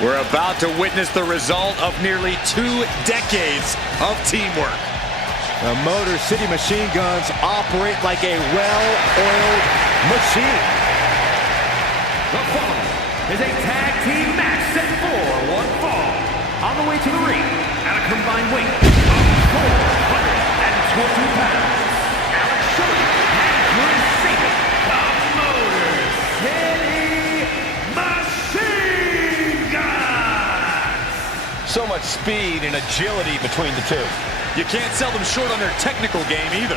We're about to witness the result of nearly 2 decades of teamwork. The Motor City Machine Guns operate like a well-oiled machine. The following is a tag team match set for one fall. On the way to the ring, at a combined weight of 420 pounds, Alex Shirley and Chris Sabin, the Motor City Machine Guns. So much speed and agility between the two. You can't sell them short on their technical game either.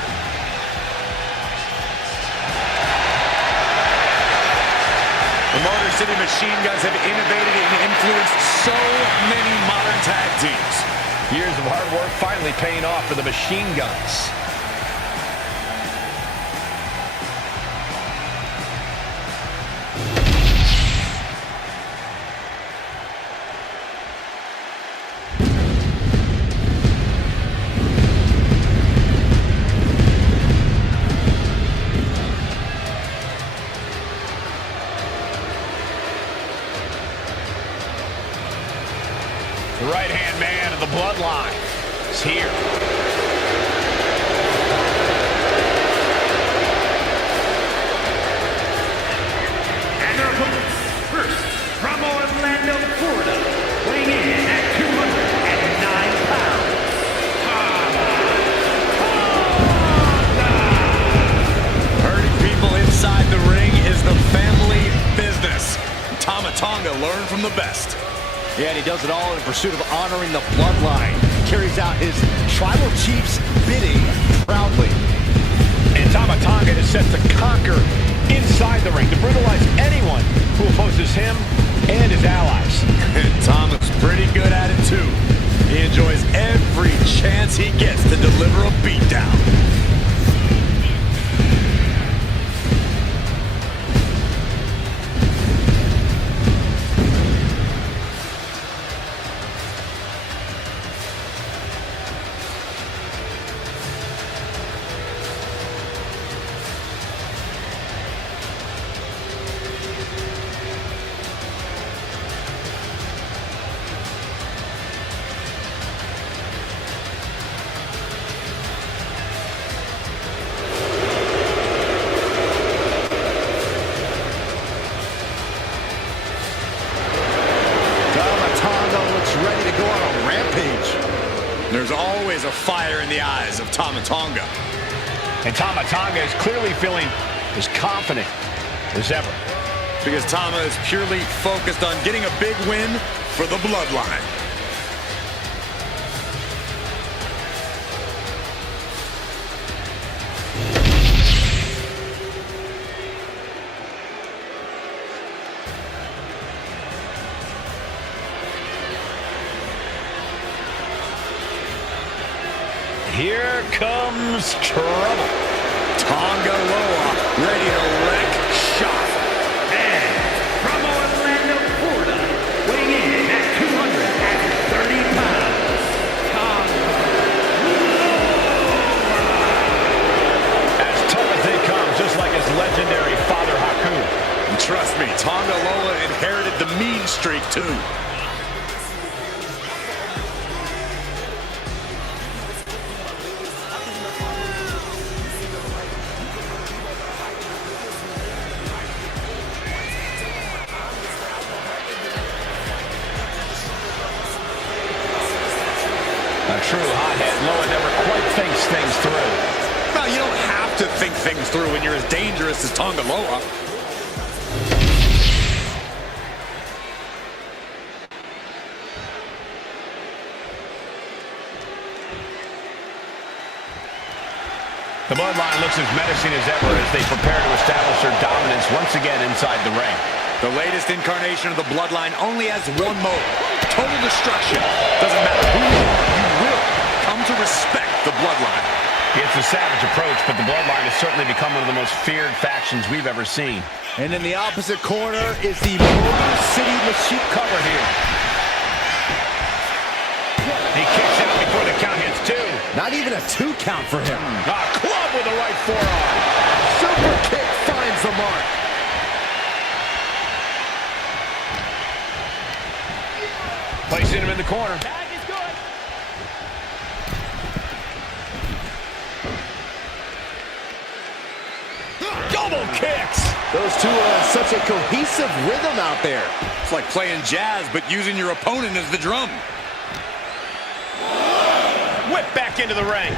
The Motor City Machine Guns have innovated and influenced so many modern tag teams. Years of hard work finally paying off for the Machine Guns. The right-hand man of the Bloodline is here. And their opponents, first, from Orlando, Florida, weighing in at 209 pounds, Hurting people inside the ring is the family business. Tama Tonga learned from the best. Yeah, and he does it all in pursuit of honoring the bloodline. Carries out his tribal chief's bidding proudly. And Tama Tonga is set to conquer inside the ring, to brutalize anyone who opposes him and his allies. And Tama's pretty good at it too. He enjoys every chance he gets to deliver a beatdown. Ready to go on a rampage. There's always a fire in the eyes of Tama Tonga. And Tama Tonga is clearly feeling as confident as ever. Because Tama is purely focused on getting a big win for the Bloodline. Here comes trouble. Tonga Loa ready to wreck shop. and from Orlando, Florida, weighing in at 230 pounds, As tough as they come, just like his legendary father Haku. And trust me, Tonga Loa inherited the mean streak too. A true hothead, Loa never quite thinks things through. Well, you don't have to think things through when you're as dangerous as Tonga Loa. The Bloodline looks as menacing as ever as they prepare to establish their dominance once again inside the ring. The latest incarnation of the Bloodline only has one mode: total destruction. Doesn't matter who you are, you will come to respect the Bloodline. It's a savage approach, but the Bloodline has certainly become one of the most feared factions we've ever seen. And in the opposite corner is the Motor City Machine cover here. He kicks out before the count hits two. Not even a 2 count for him. A club with the right forearm. Super kick finds the mark. corner. Tag is good. Double kicks. Those two are on such a cohesive rhythm out there. It's like playing jazz, but using your opponent as the drum. Whip back into the ring.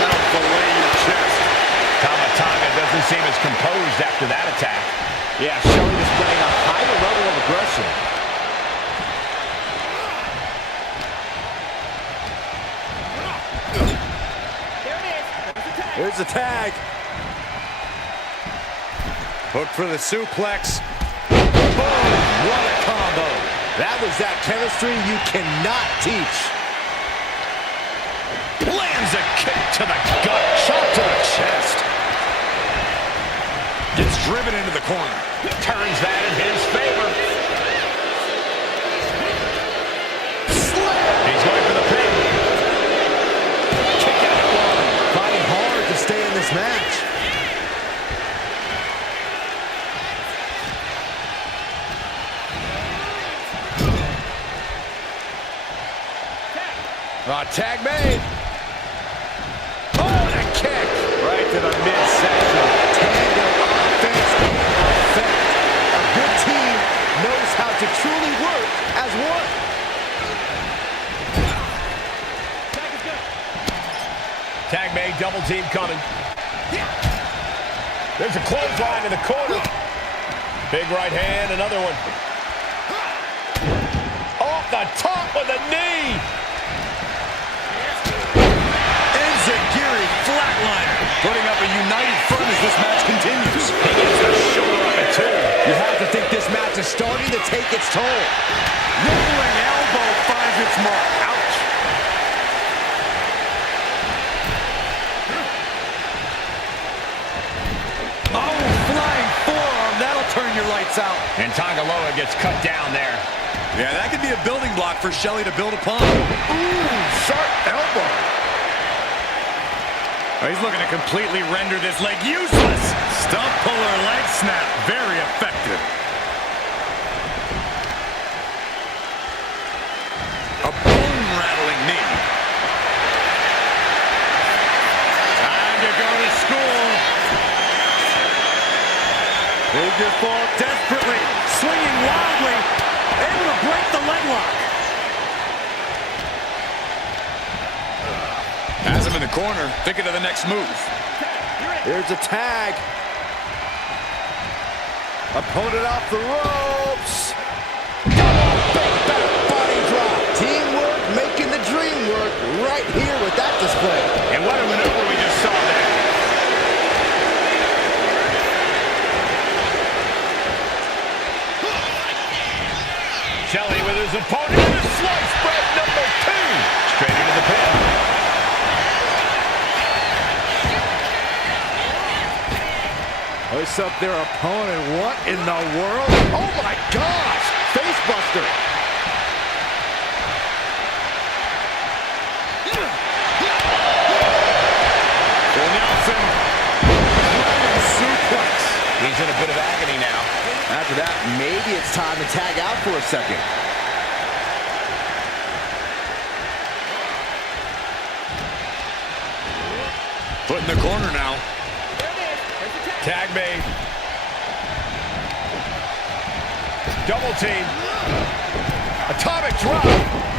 That'll fillet your chest. Tamatanga doesn't seem as composed after that attack. Yeah, Shelley displaying a higher level of aggression. There's the tag. Hook for the suplex. Boom! What a combo. That was that chemistry you cannot teach. Lands a kick to the gut. Shot to the chest. Gets driven into the corner. Turns that in his favor. He's going for the pin. Kick out at one. Fighting hard to stay in this match. Tag made. Oh, and a kick. Right to the midsection. Tandem offense and effect. A good team knows how to truly work as one. Tag made, double team coming. There's a clothesline in the corner. Big right hand, another one. Off the top with a knee. Enziguri flatliner. Putting up a united front as this match continues. He gets the shoulder up at two. You have to think this match is starting to take its toll. Rolling elbow finds its mark. Ouch. Oh, flying forearm. That'll turn your lights out. And Tangaloa gets cut down there. Yeah, that could be a building block for Shelley to build upon. Ooh, sharp elbow. Oh, he's looking to completely render this leg useless. Stump puller leg snap. Very effective. A bone-rattling knee. Time to go to school. Figure four desperately. Swinging wildly. Able to break the leg lock. Has him in the corner, thinking of the next move. Here's a tag. Opponent off the ropes. Big back body drop. Teamwork making the dream work right here with that display. And what a maneuver we just saw there. Shelley with his opponent in a slice bread number 2. Straight into the pin. Hoist up their opponent. What in the world? Oh my gosh! Face buster. Nelson. Suplex. He's in a bit of agony now. After that, maybe it's time to tag out for a second. Put in the corner now. Tag made. Double team. Atomic drop.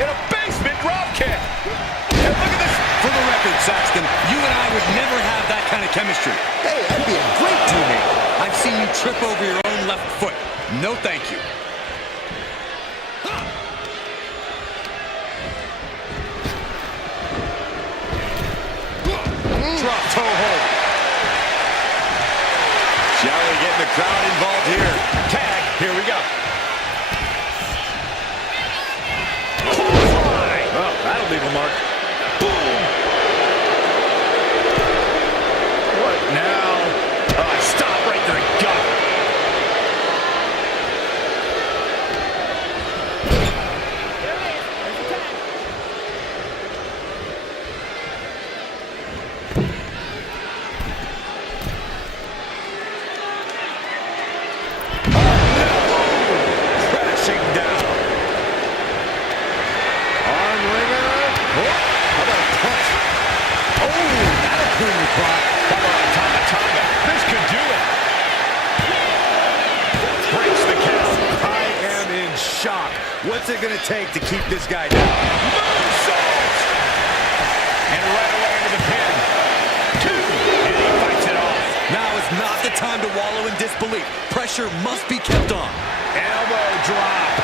And a basement drop kick. And look at this. For the record, Saxton, you and I would never have that kind of chemistry. Hey, that'd be a great teammate. I've seen you trip over your own left foot. No thank you. Drop toe hold. Shelley getting the crowd involved here. Tag. Here we go. Oh, that'll leave a mark. Boom. What now? Oh, stop right to the gut. What's it gonna take to keep this guy down? Moonsault! And right away into the pin. 2, and he fights it off. Now is not the time to wallow in disbelief. Pressure must be kept on. Elbow drop.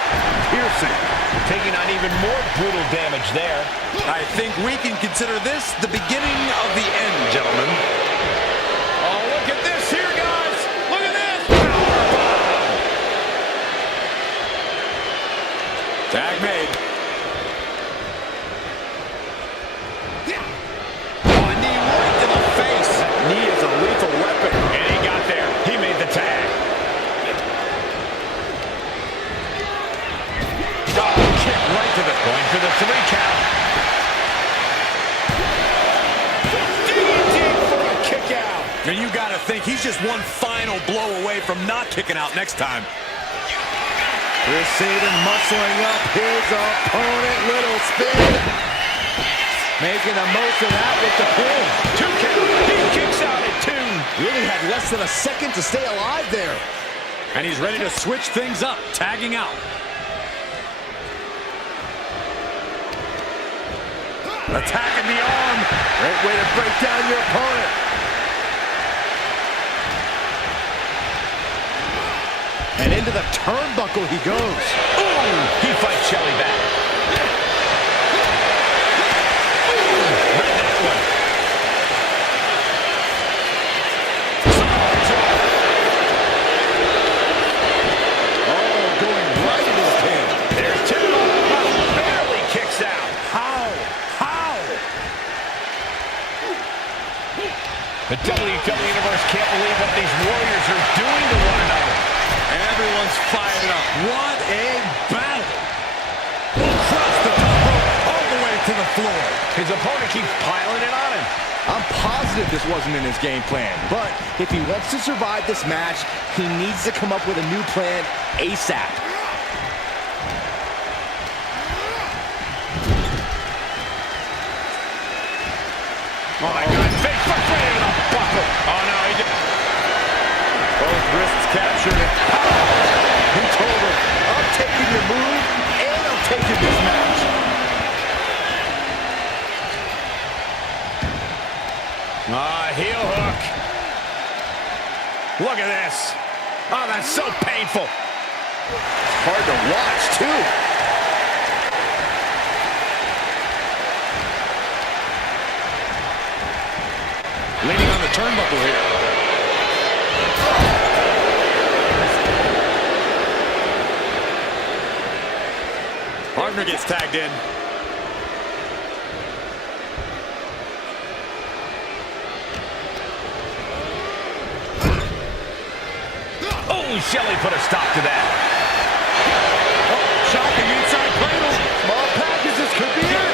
Piercing. Taking on even more brutal damage there. I think we can consider this the beginning of the end, gentlemen. Oh, look at this here, guys. Look at this. Powerbomb. Tag made. Oh, a knee right to the face. That knee is a lethal weapon. And he got there. He made the tag. Kick right to the point for the 3 count. DDT for a kick out. And you gotta think he's just one final blow away from not kicking out next time. Chris Sabin muscling up his opponent. Little spin. Making the most of that with the pin. 2 count. He kicks out at 2. Really had less than a second to stay alive there. And he's ready to switch things up, tagging out. Attacking the arm. Great way to break down your opponent. And into the turnbuckle he goes. Ooh, he fights Shelly back. Ooh, read that one. Oh, going right into the pin. There's 2. Barely kicks out. How? The WWE Universe can't believe what these Warriors are doing to one another. Everyone's fired up. What a battle. Across the top rope, all the way to the floor. His opponent keeps piling it on him. I'm positive this wasn't in his game plan, but if he wants to survive this match, he needs to come up with a new plan ASAP. Oh my God, face first right into the buckle. Oh no, he did. Both wrists captured it. He told him, I'm taking your move, and I'm taking this match. Heel hook. Look at this. Oh, that's so painful. It's hard to watch, too. Leaning on the turnbuckle here. Partner gets tagged in. Oh, Shelly put a stop to that. Oh, shocking inside cradle. Small packages could be it.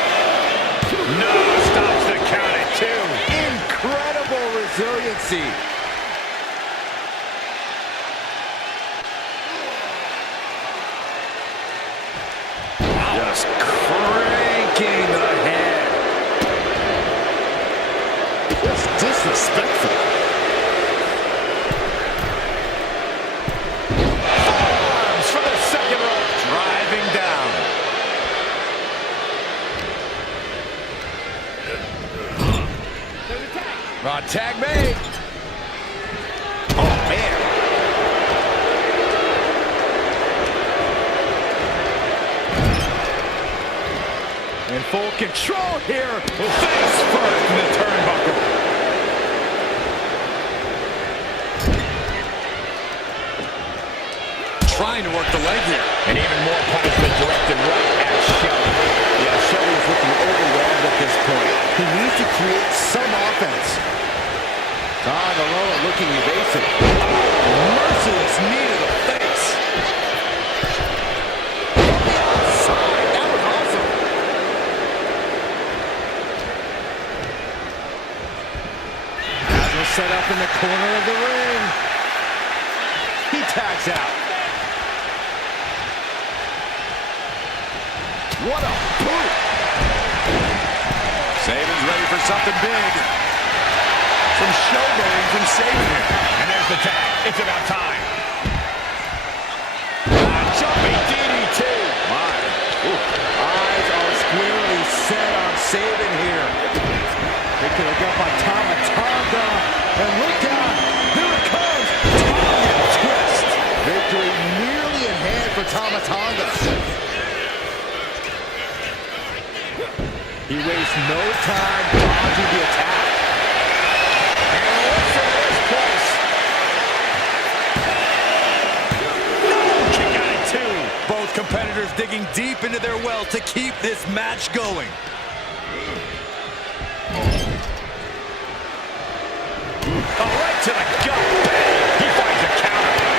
No, stops the count at 2. Incredible resiliency. Just cranking the head. Just disrespectful. Arms for the 2nd rope. Driving down. Tag made. Oh, man. In full control here. Face first in the turnbuckle. Trying to work the leg here. And even more punishment directed right at Shelly. Yeah, Shelly is looking overwhelmed at this point. He needs to create some offense. Lower looking evasive. Oh, merciless knee to the face. From the outside. That was awesome. Haslam set up in the corner of the ring. He tags out. What a boot. Sabin's ready for something big. Some showboating from Sabin here. And there's the tag. It's about time. Jumping DDT. My. saving here. Picking it up on Tama Tonga. And look out. Here it comes. Tonga twist. Victory nearly in hand for Tama Tonga. He wastes no time dodging the attack. And looks at this place. No! Kick out at 2. Both competitors digging deep into their well to keep this match going. Oh, right to the gut. He finds a counter.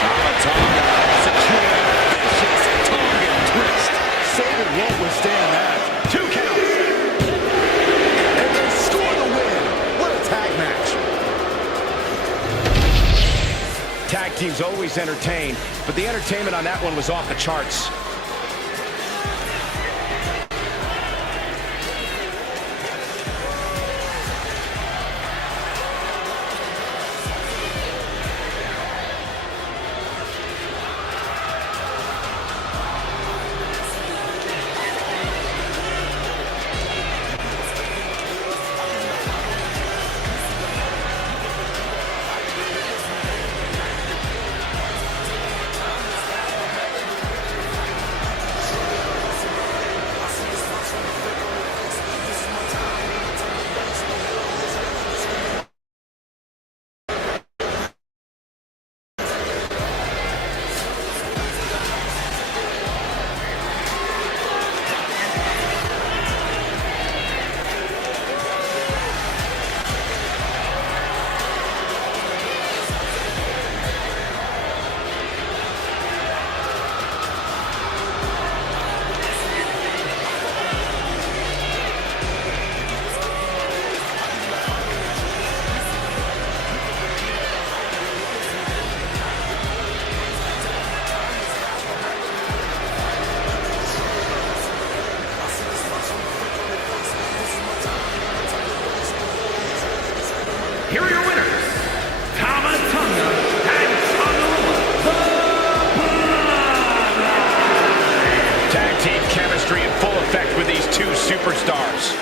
Tama Tonga securing a vicious Tongan twist. Saban won't withstand that. 2 counts. And they score the win. What a tag match. Tag teams always entertain, but the entertainment on that one was off the charts. Here are your winners, Tama Tonga and Tonga, the Bloodline. Tag team chemistry in full effect with these two superstars.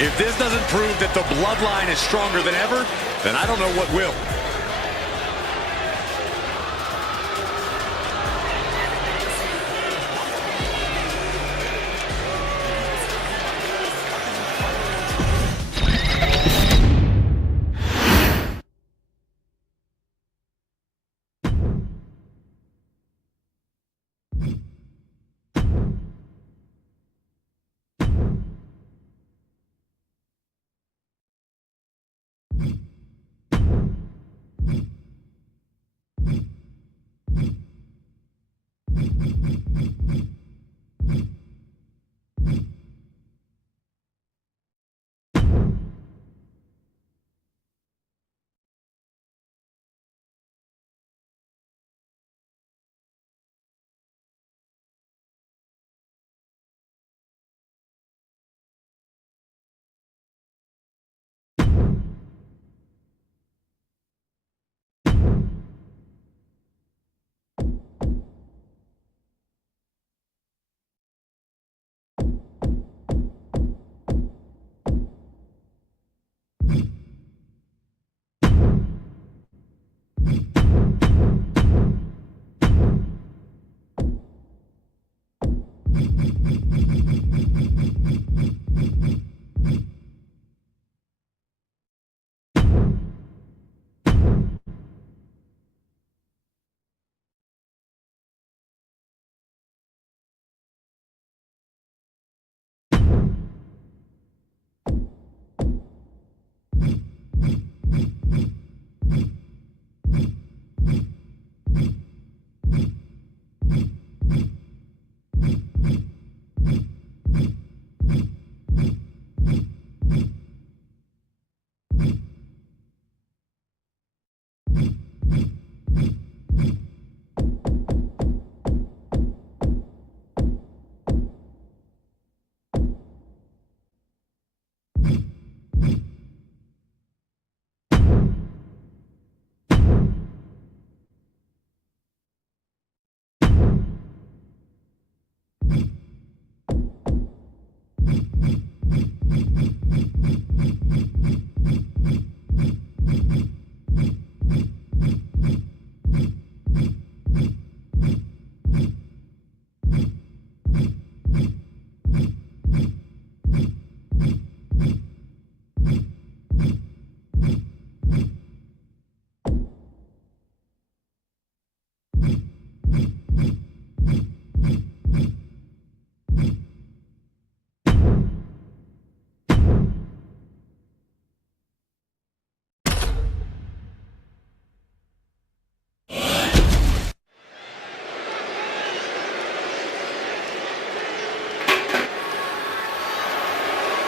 If this doesn't prove that the bloodline is stronger than ever, then I don't know what will.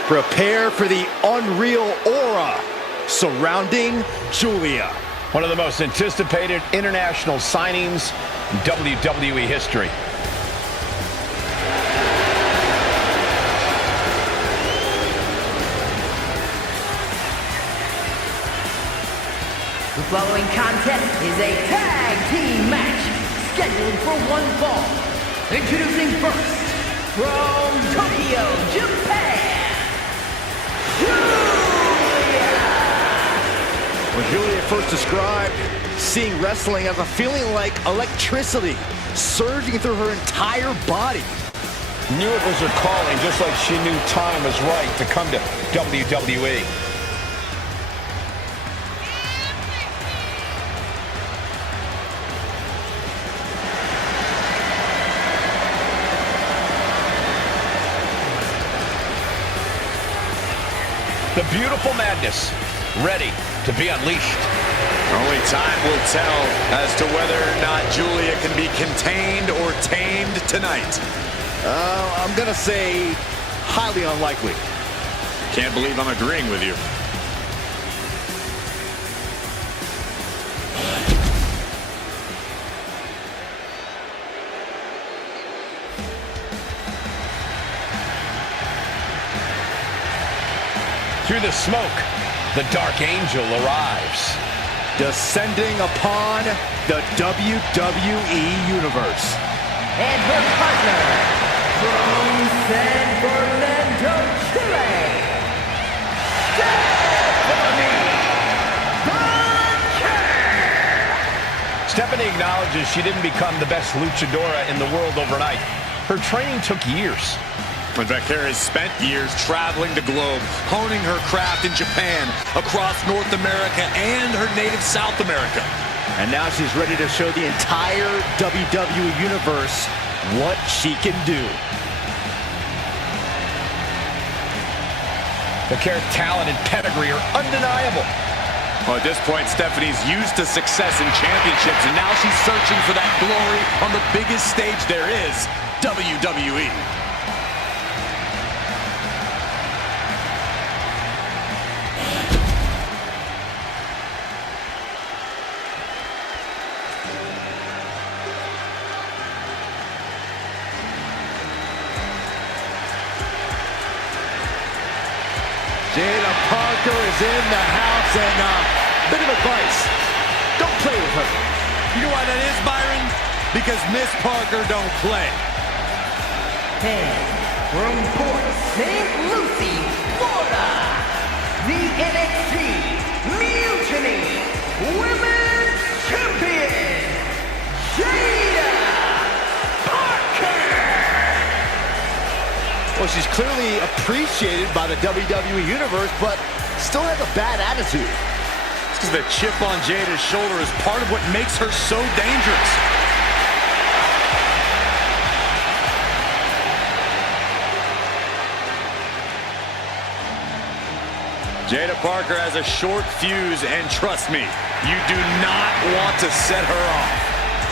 Prepare for the unreal aura surrounding Julia. One of the most anticipated international signings in WWE history. The following contest is a tag team match scheduled for one fall. Introducing first, from Tokyo, Japan, Julia! When Julia first described seeing wrestling as a feeling like electricity surging through her entire body. Knew it was her calling, just like she knew time was right to come to WWE. The beautiful madness, ready to be unleashed. Only time will tell as to whether or not Julia can be contained or tamed tonight. I'm gonna say highly unlikely. Can't believe I'm agreeing with you. Through the smoke, the Dark Angel arrives. Descending upon the WWE Universe. And her partner, from San Fernando, Chile, Stephanie acknowledges she didn't become the best luchadora in the world overnight. Her training took years. Rebecca has spent years traveling the globe, honing her craft in Japan, across North America, and her native South America. And now she's ready to show the entire WWE Universe what she can do. The character talent and pedigree are undeniable. Well, at this point, Stephanie's used to success in championships, and now she's searching for that glory on the biggest stage there is, WWE. Jada Parker is in the house, and bit of advice, don't play with her. You know why that is, Byron? Because Miss Parker don't play. And from Port St. Lucie, Florida, the NXT Mutiny Women's Champion, Jada Parker! Well, she's clearly appreciated by the WWE Universe, but still has a bad attitude. It's because the chip on Jada's shoulder is part of what makes her so dangerous. Jada Parker has a short fuse, and trust me, you do not want to set her off.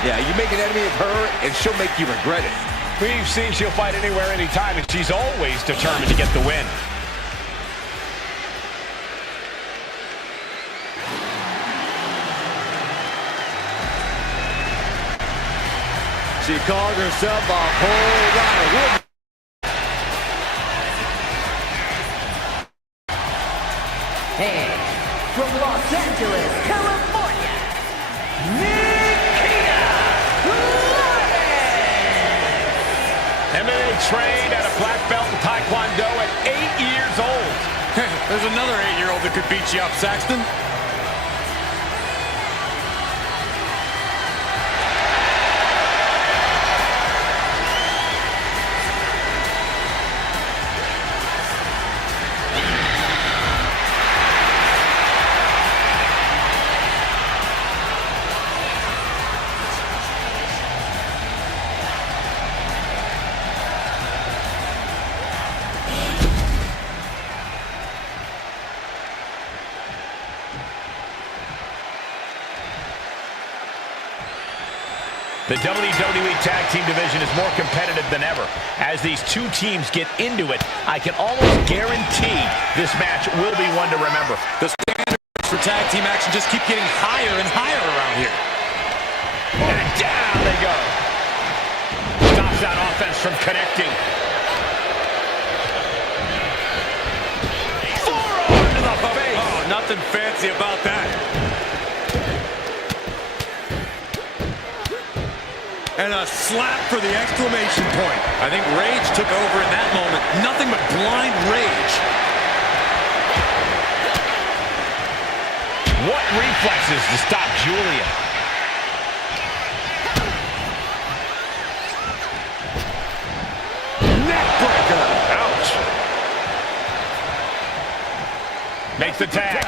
Yeah, you make an enemy of her, and she'll make you regret it. We've seen she'll fight anywhere, anytime, and she's always determined to get the win. She called herself a whole lot of woman. And from Los Angeles, California, Nikita Lyons! MMA trained at a black belt in Taekwondo at 8 years old. There's another 8-year-old that could beat you up, Saxton. The WWE Tag Team division is more competitive than ever. As these two teams get into it, I can almost guarantee this match will be one to remember. The standards for tag team action just keep getting higher and higher around here. And down they go. Stops that offense from connecting. Forearm to the face. Oh, nothing fancy about that. And a slap for the exclamation point. I think rage took over in that moment. Nothing but blind rage. What reflexes to stop Julia? Neckbreaker. Ouch. Makes the tag.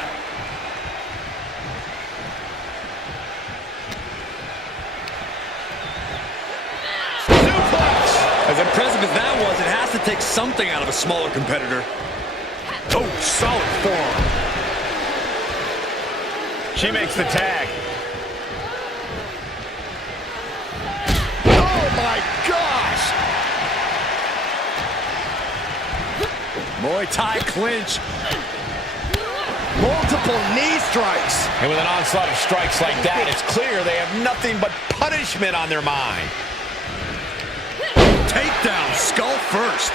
As impressive as that was, it has to take something out of a smaller competitor. Oh, solid forearm. She makes the tag. Oh, my gosh! Muay Thai clinch. Multiple knee strikes. And with an onslaught of strikes like that, it's clear they have nothing but punishment on their mind. Takedown, skull first.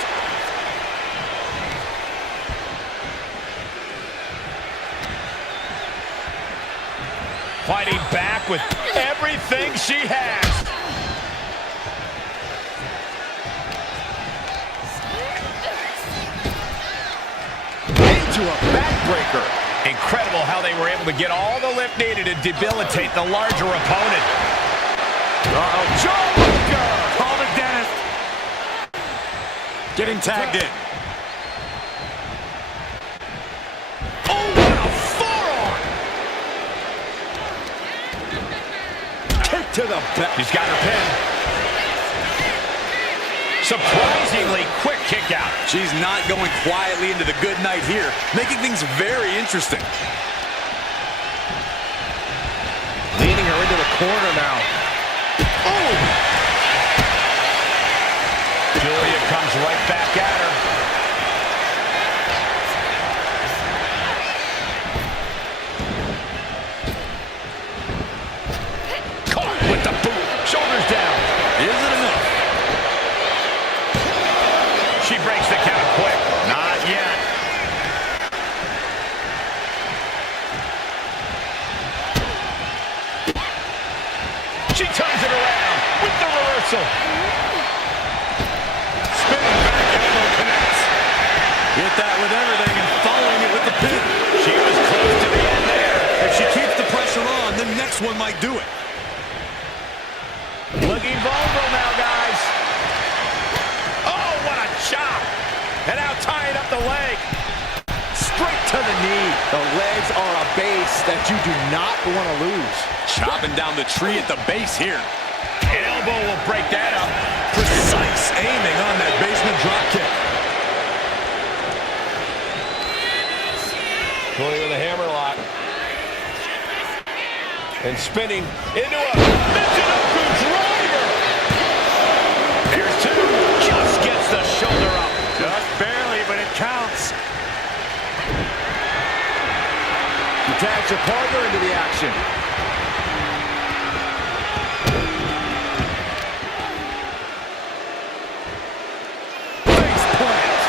Fighting back with everything she has. Into a backbreaker. Incredible how they were able to get all the lift needed to debilitate the larger opponent. Uh-oh, jawbreaker. Call the dentist. Getting tagged in. Oh, what a forearm! Kick to the back. She's got her pin. Surprisingly quick kick out. She's not going quietly into the good night here, making things very interesting. Leading her into the corner now. Oh! Julia comes right back at her. Caught with the boot. Shoulders down. Is it enough? She breaks the count quick. Not yet. She turns it around with the reversal. Spinning back elbow connects. Hit that with everything and following it with the pin. She was close to the end there. If she keeps the pressure on, the next one might do it. Looking vulnerable now, guys. Oh, what a chop. And now tying up the leg. Straight to the knee. The legs are a base that you do not want to lose. Chopping down the tree at the base here. An elbow will break that up. Precise aiming on that basement drop kick. Julia with a hammer lock. And spinning into a Michinoku driver. Here's two. Just gets the shoulder up. Just barely, but it counts. You tags your partner into the action. Face plant.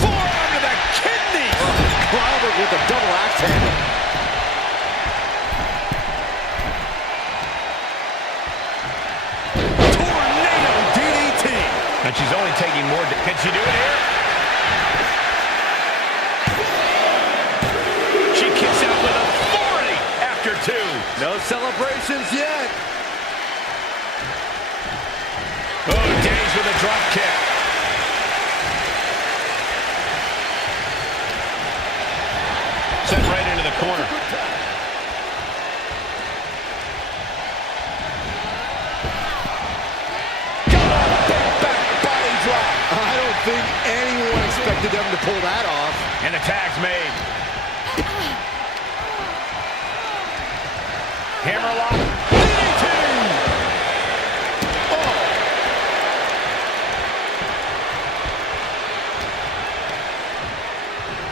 Forearm to the kidney. Clobbered with a double axe handle. Tornado DDT. And she's only taking more. Can she do it here? She kicks out with authority after two. No celebrations yet. Oh, Days with a drop kick. Sent right into the corner. Back body drop. I don't think anyone expected them to pull that off. And the tag's made. Hammerlock. DDT! Oh!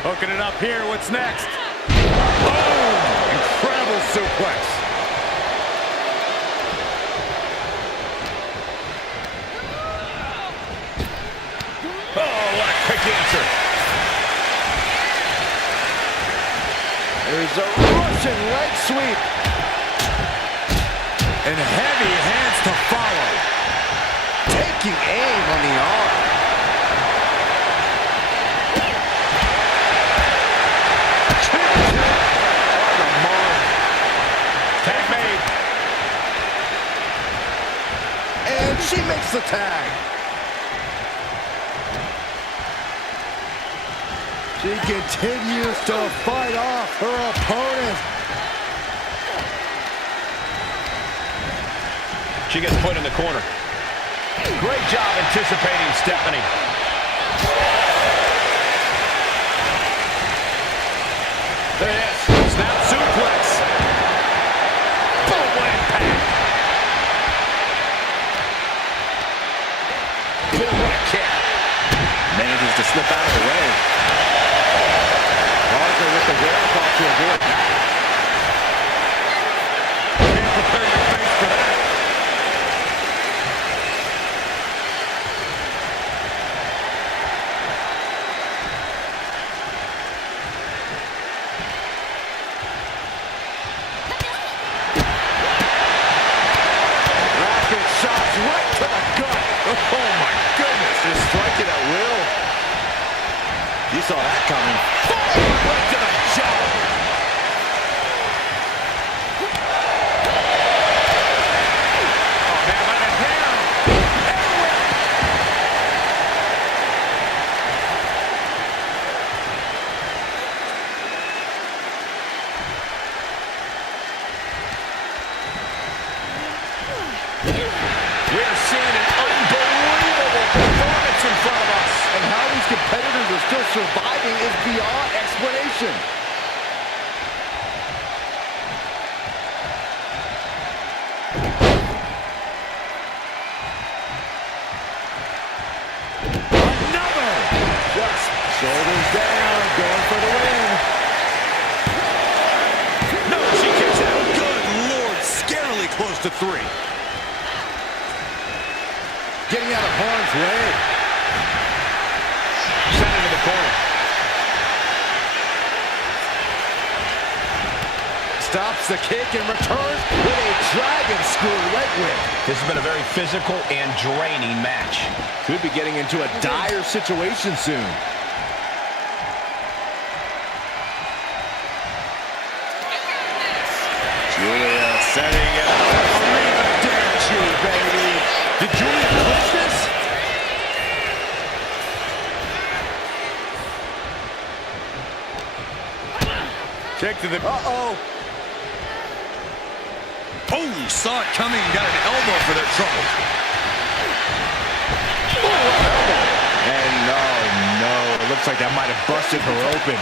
Hooking it up here. What's next? Boom! Incredible suplex. Oh, what a quick answer. There's a Russian leg sweep. And heavy hands to follow. Taking aim on the arm. On the mark. Tag made. And she makes the tag. She continues to fight off her opponent. She gets put in the corner. Great job anticipating Stephanie. There it is. Snap suplex. Boom, what impact. Boom, what a kick. Manages to slip out of the way. Parker with the wherewithal to avoid that. Can't prepare your face for that. Rocket shots right to the gut. Oh my goodness. Just striking at will. You saw that coming. Right to the jaw. Oh man, by the hair. We're seeing an unbelievable performance in front of us. And how these competitors are still surviving is beyond explanation. Another. Just shoulders down, going for the win. No, she kicks out. Good Lord, scarily close to 3. Getting out of harm's way. Sent into the corner. Stops the kick and returns with a dragon screw leg whip. This has been a very physical and draining match. Could be getting into a dire situation soon. Julia setting it up. Arriba Daichi, baby. Did Julia push this? Kick to the... Uh-oh. Oh, saw it coming. Got an elbow for their trouble. And no. It looks like that might have busted her open.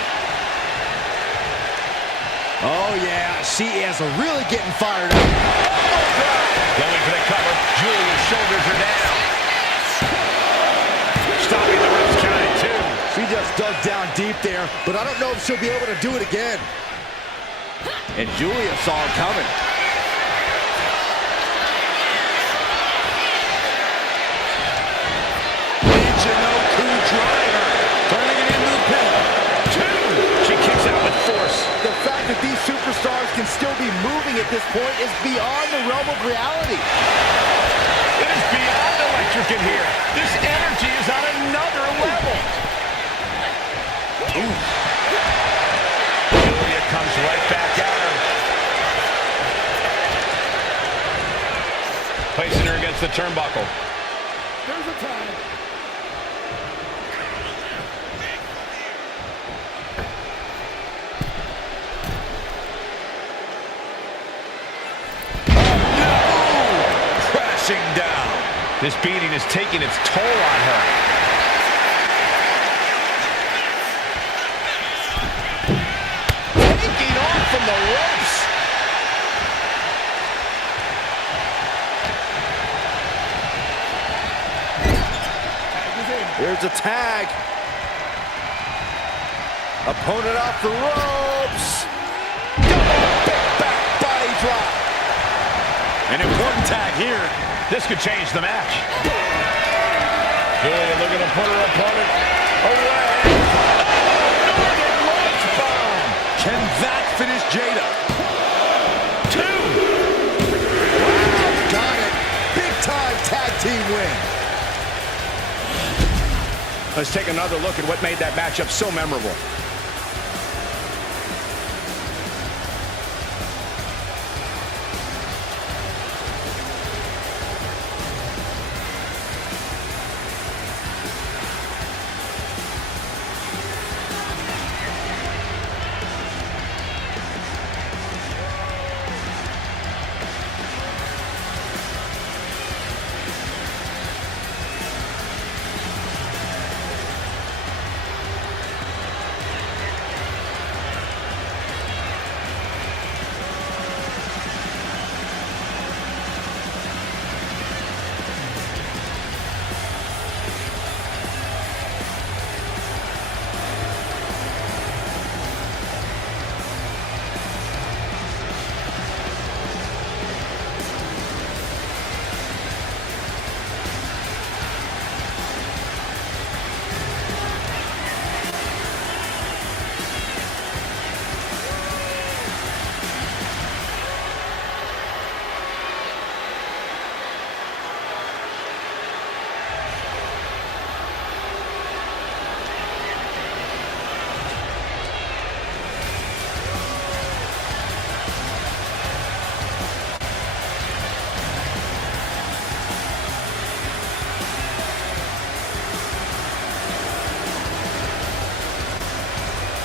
Oh, yeah. She is really getting fired up. Going for the cover. Julia's shoulders are down. Stopping the ref's count at 2. She just dug down deep there, but I don't know if she'll be able to do it again. And Julia saw it coming. Michinoku driver. Turning it into the pin. 2. She kicks out with force. The fact that these superstars can still be moving at this point is beyond the realm of reality. It is beyond electric in here. This energy is on another level. Ooh. Julia comes right back at her. Placing her against the turnbuckle. There's a time. Crashing down. This beating is taking its toll on her. There's a tag. Opponent off the ropes. Double big back body drop. An important tag here. This could change the match. Julia looking to put her opponent away. Northern Lights bomb. Can that finish Jada? 2. Wow, got it. Big time tag team win. Let's take another look at what made that matchup so memorable.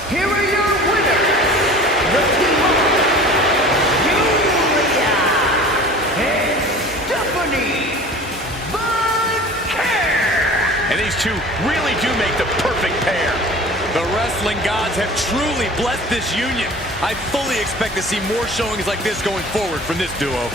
Here are your winners, the team of Julia and Stephanie Von. And these two really do make the perfect pair. The wrestling gods have truly blessed this union. I fully expect to see more showings like this going forward from this duo.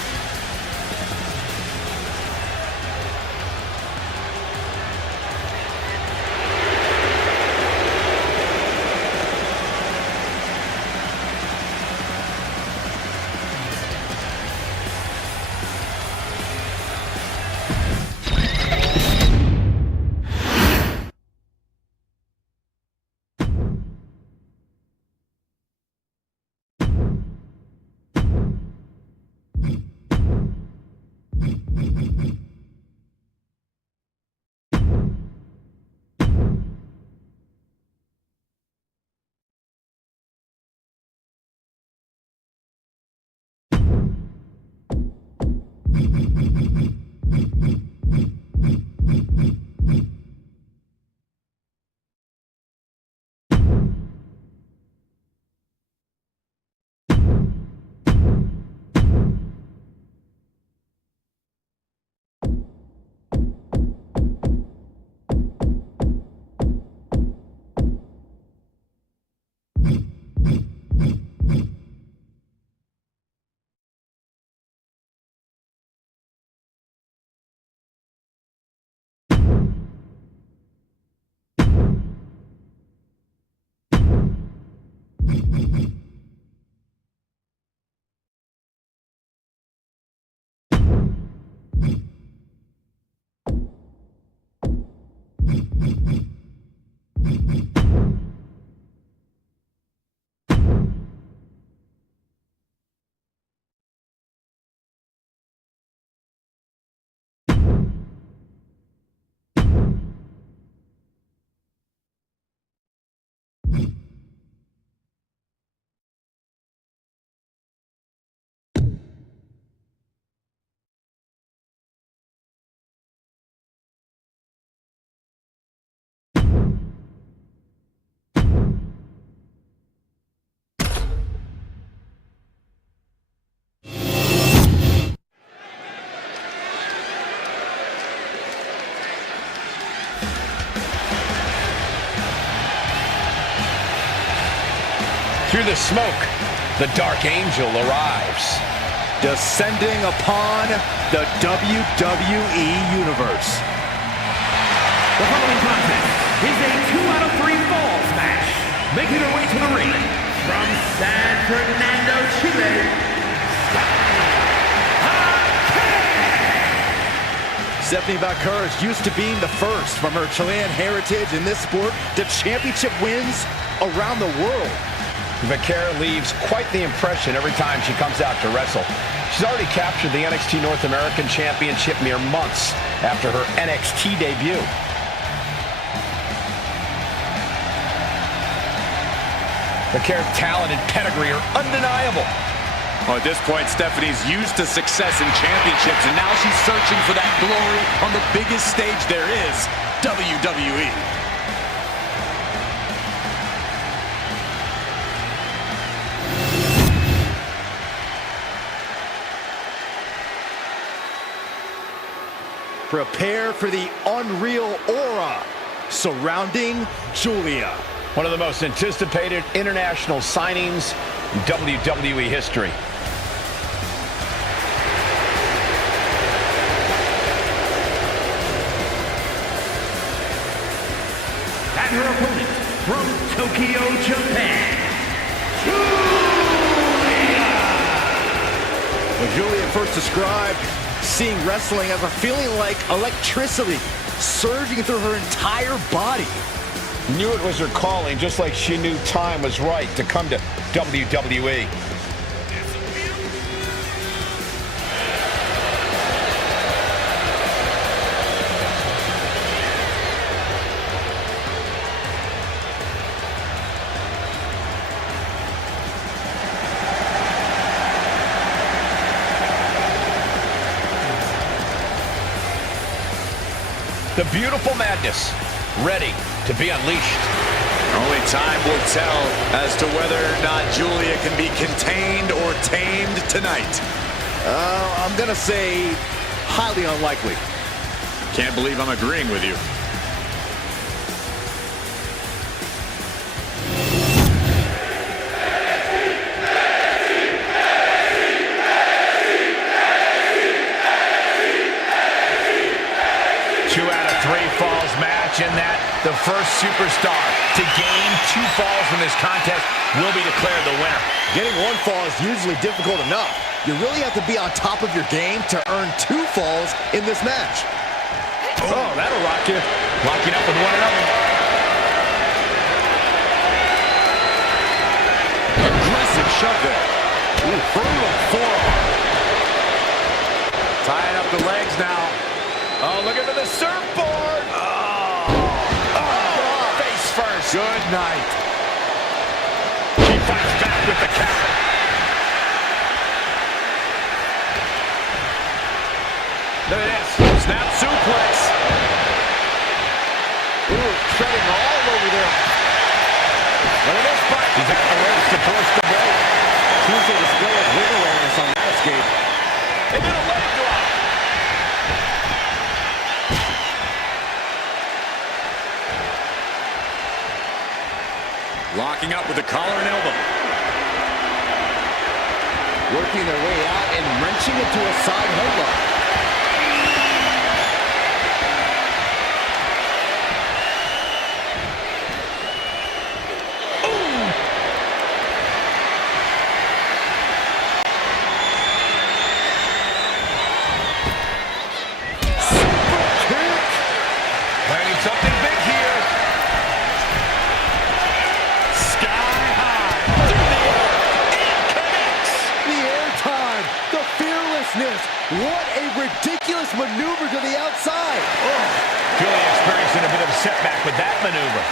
Through the smoke, the Dark Angel arrives. Descending upon the WWE Universe. The following contest is a 2 out of 3 falls match. Making her way to the ring from San Fernando, Chile. Stephanie Baker is used to being the first from her Chilean heritage in this sport to championship wins around the world. Vaquer leaves quite the impression every time she comes out to wrestle. She's already captured the NXT North American Championship mere months after her NXT debut. Vaquer's talent and pedigree are undeniable. Well, at this point, Stephanie's used to success in championships, and now she's searching for that glory on the biggest stage there is, WWE. Prepare for the unreal aura surrounding Julia. One of the most anticipated international signings in WWE history. And her opponent from Tokyo, Japan, When Julia first described seeing wrestling as a feeling like electricity surging through her entire body. Knew it was her calling, just like she knew time was right to come to WWE. The beautiful madness, ready to be unleashed. Only time will tell as to whether or not Julia can be contained or tamed tonight. I'm gonna say highly unlikely. Can't believe I'm agreeing with you. In that, the first superstar to gain 2 falls in this contest will be declared the winner. Getting 1 fall is usually difficult enough. You really have to be on top of your game to earn 2 falls in this match. Oh, that'll rock you. Locking up with one another. Aggressive shove there. Ooh, brutal forearm. Tying up the legs now. Oh, look at the surfboard. First. Good night. She fights back with the counter. Look at this. Snap suplex. Ooh, treading all over there. Look at this fight. He's out the ropes to force the break. Seems to display of wiggle awareness on that escape. And then a leg drop. Locking up with the collar and elbow. Working their way out and wrenching it to a side headlock. Super kick. Planning something big here. What a ridiculous maneuver to the outside. Oh. Julia experiencing a bit of a setback with that maneuver.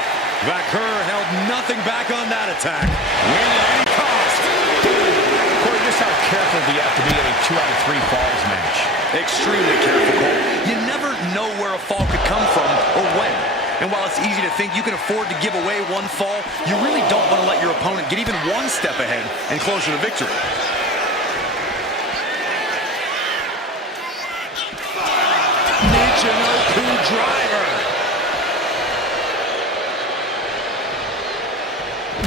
Vaquer held nothing back on that attack. Win at any cost. Corey, just how careful do you have to be in a 2 out of 3 falls match? Extremely careful, Cole. You never know where a fall could come from or when. And while it's easy to think you can afford to give away 1 fall, you really don't want to let your opponent get even 1 step ahead and closer to victory. Michinoku driver.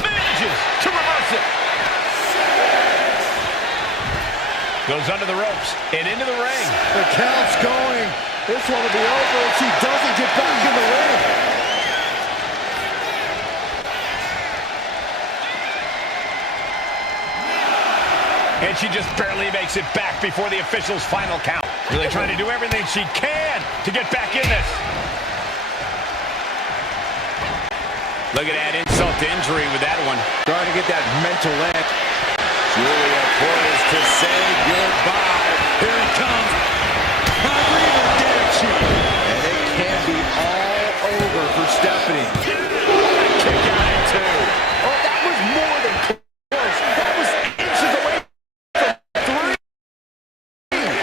Manages to reverse it. Goes under the ropes and into the ring. The count's going. This one will be over if she doesn't get back in the ring. And she just barely makes it back before the official's final count. Really trying to do everything she can to get back in this. Look at that insult to injury with that one. Trying to get that mental edge. Julia poised to say goodbye. Here it comes. And it can be all over for Stephanie. Kick out at 2. Oh, that was more than close. That was inches away from 3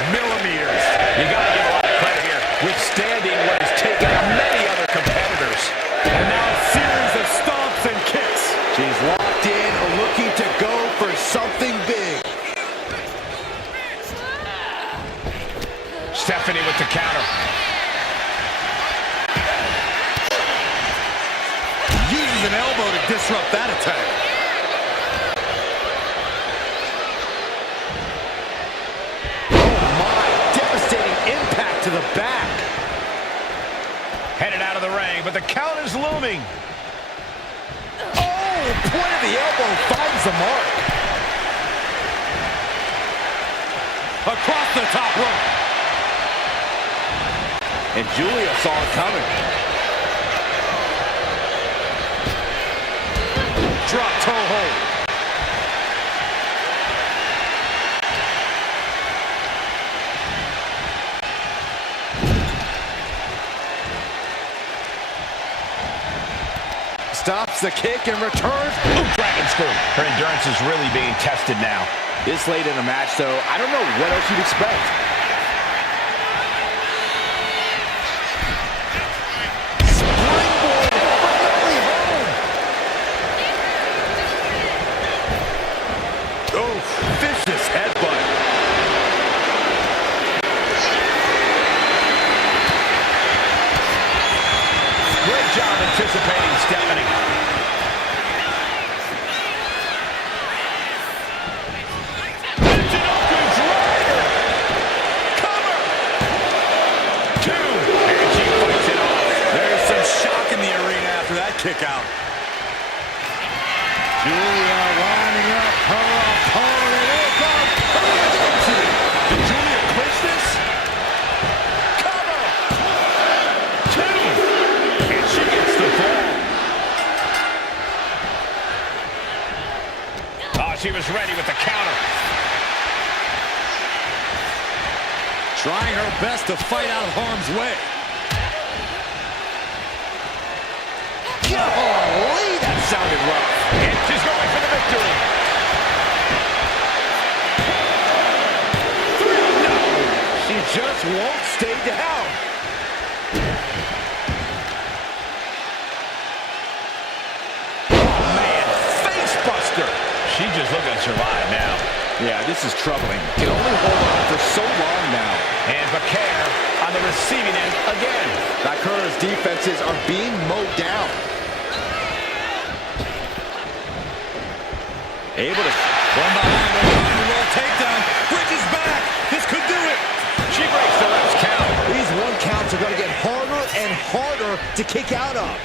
millimeters. You got to give a lot of credit here, withstanding what has taken out many other competitors. And now a series of stomps and kicks. She's locked in, looking to go for something big. Stephanie with the counter. Uses an elbow to disrupt that attack. Oh my, devastating impact to the back. Headed out of the ring, but the count is looming. Oh, point of the elbow finds the mark. Across the top rope. And Julia saw it coming. Drop toe hold. Stops the kick and returns. Dragon screw. Her endurance is really being tested now. This late in the match, though, I don't know what else you'd expect. Springboard firmly home. Oh, vicious headbutt. Great job anticipating Stephanie. Kick out. Julia lining up her opponent. Here comes her. Did Julia push this? Cover! 2! And she gets the fall. Oh, she was ready with the counter. Trying her best to fight out of harm's way. Golly, that sounded rough. And she's going for the victory. 3, no. She just won't stay down. Oh, man. Face buster. She's just looking to survive now. Yeah, this is troubling. Can only hold on for so long now. And Baker on the receiving end again. Baker's defenses are being mowed down. Able to... One behind the roll takedown. Bridges back. This could do it. She breaks the last count. These 1 counts are going to get harder and harder to kick out of.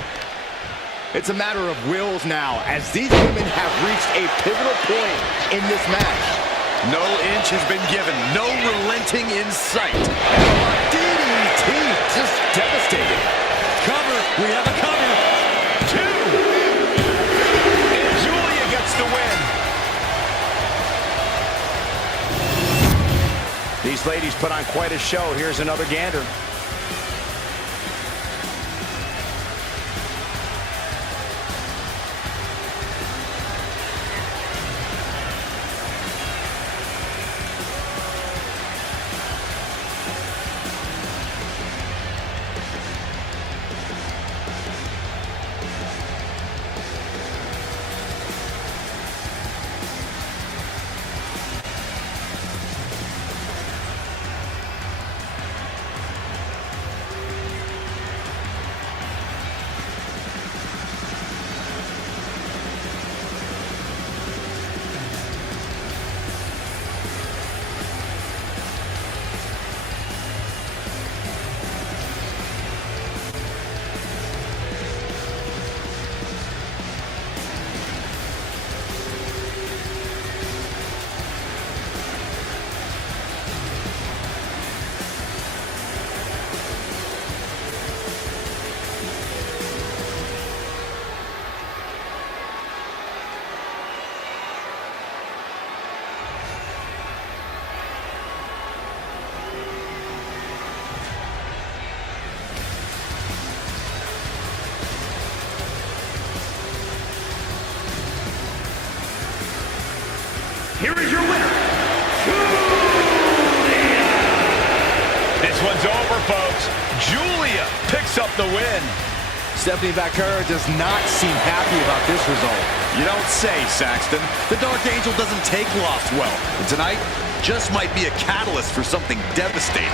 It's a matter of wills now, as these women have reached a pivotal point in this match. No inch has been given. No relenting in sight. DDT, just devastating. Cover. We have a cover. 2. And Julia gets the win. These ladies put on quite a show. Here's another gander. one's over, folks. Julia picks up the win. Stephanie Vaquero does not seem happy about this result. You don't say, Saxton. The Dark Angel doesn't take loss well. And tonight just might be a catalyst for something devastating.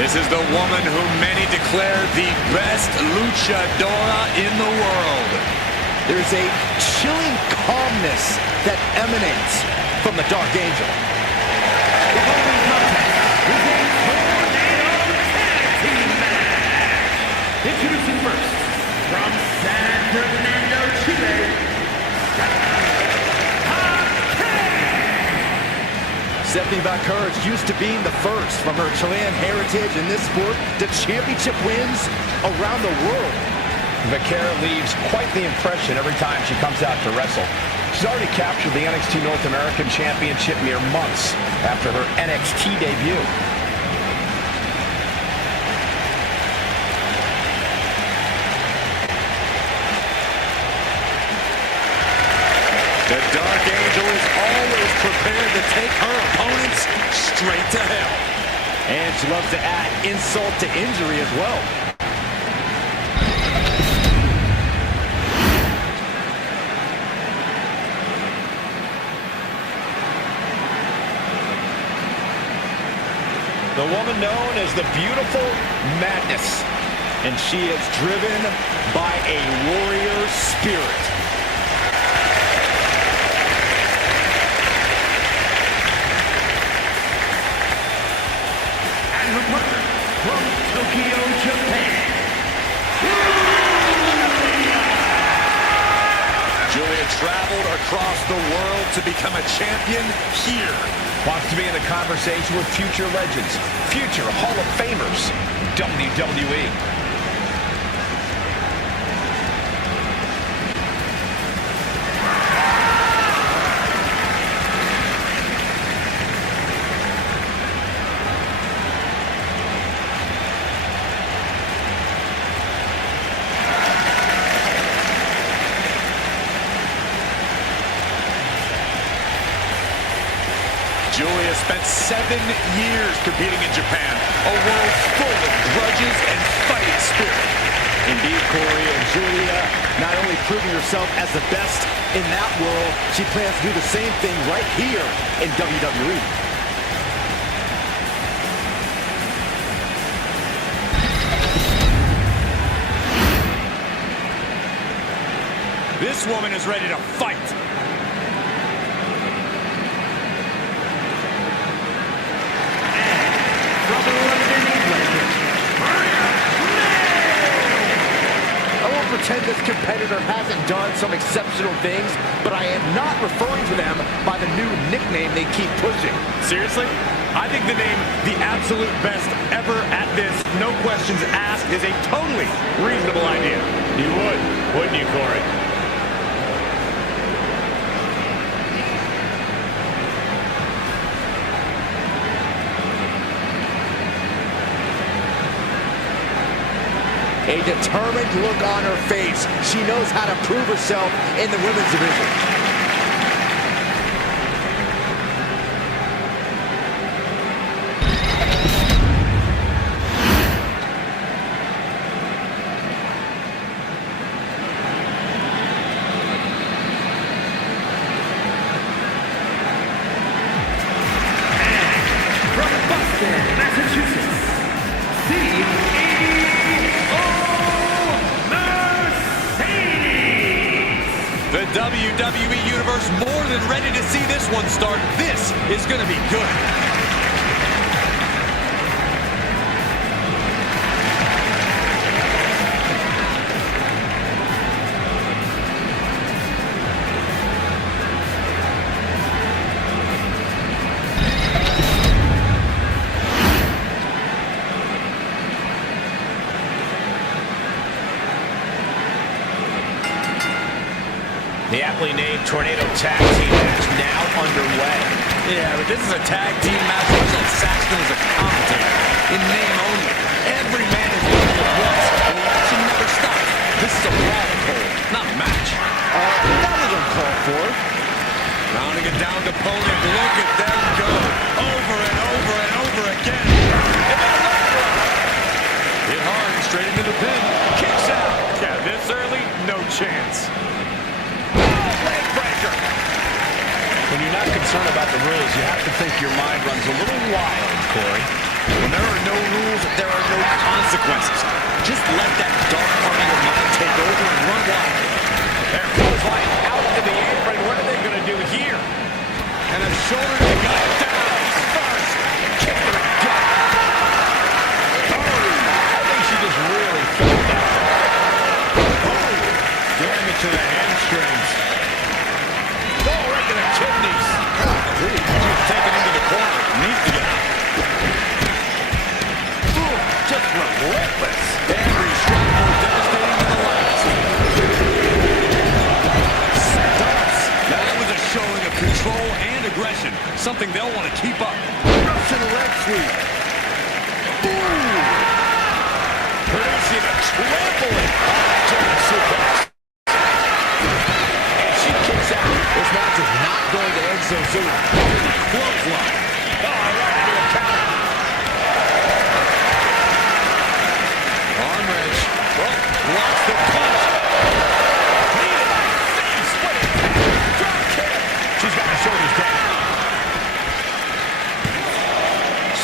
This is the woman who many declare the best luchadora in the world. There's a chilling calmness that emanates from the Dark Angel. The following contest is a tornado tag team match. Introducing first, from San Fernando, Chile, Stephanie Vaquero is used to being the first from her Chilean heritage in this sport to championship wins around the world. Vaquero leaves quite the impression every time she comes out to wrestle. She's already captured the NXT North American Championship mere months after her NXT debut. The Dark Angel is always prepared to take her opponents straight to hell. And she loves to add insult to injury as well. The woman known as the Beautiful Madness. And she is driven by a warrior spirit. And her partner from Tokyo, Japan. Julia traveled across the world to become a champion here. Wants to be in the conversation with future legends, future Hall of Famers, WWE. Julia spent 7 years competing in Japan, a world full of grudges and fighting spirit. Indeed, Corey, and Julia not only proving herself as the best in that world, she plans to do the same thing right here in WWE. This woman is ready to fight. Pretend this competitor hasn't done some exceptional things, but I am not referring to them by the new nickname they keep pushing. Seriously? I think the name the absolute best ever at this, no questions asked, is a totally reasonable idea. You would, wouldn't you, Corey? A determined look on her face. She knows how to prove herself in the women's division. From Boston, Massachusetts, The WWE Universe more than ready to see this one start. This is going to be good. The aptly named Tornado Tag Team match now underway. Yeah, but this is a tag team match much like Saxton is a commentator. In name only. Every man is working at once, and the action never stops. This is a brawl pole, not a match. That was uncalled for. Rounding it down to opponent. Look at them go. Over and over and over again. And then a leg drop. Hit hard and straight into the pin. Kicks out. Yeah, this early, no chance. Leg breaker. When you're not concerned about the rules, you have to think your mind runs a little wild, Corey. When there are no rules, there are no consequences. Just let that dark part of your mind take over and run wild. Their clothesline out into the apron. What are they going to do here? And a shoulder to the gut. Down first. Kick to the gut. I think she just really felt that. Damage to the hamstrings. Oh, right to the kidneys. She's taken into the corner. Needs to get out. Just relentless. Every strike more devastating than the last. Stops. That was a showing of control and aggression. Something they'll want to keep up. Russian leg sweep. Producing a trampling. German suplex. And she kicks out. It's not so soon. Clothesline. Oh, right into the counter. Arm wrench. Well, blocks the punch. Knee to the face. What impact. Drop kick. She's got the shoulders down.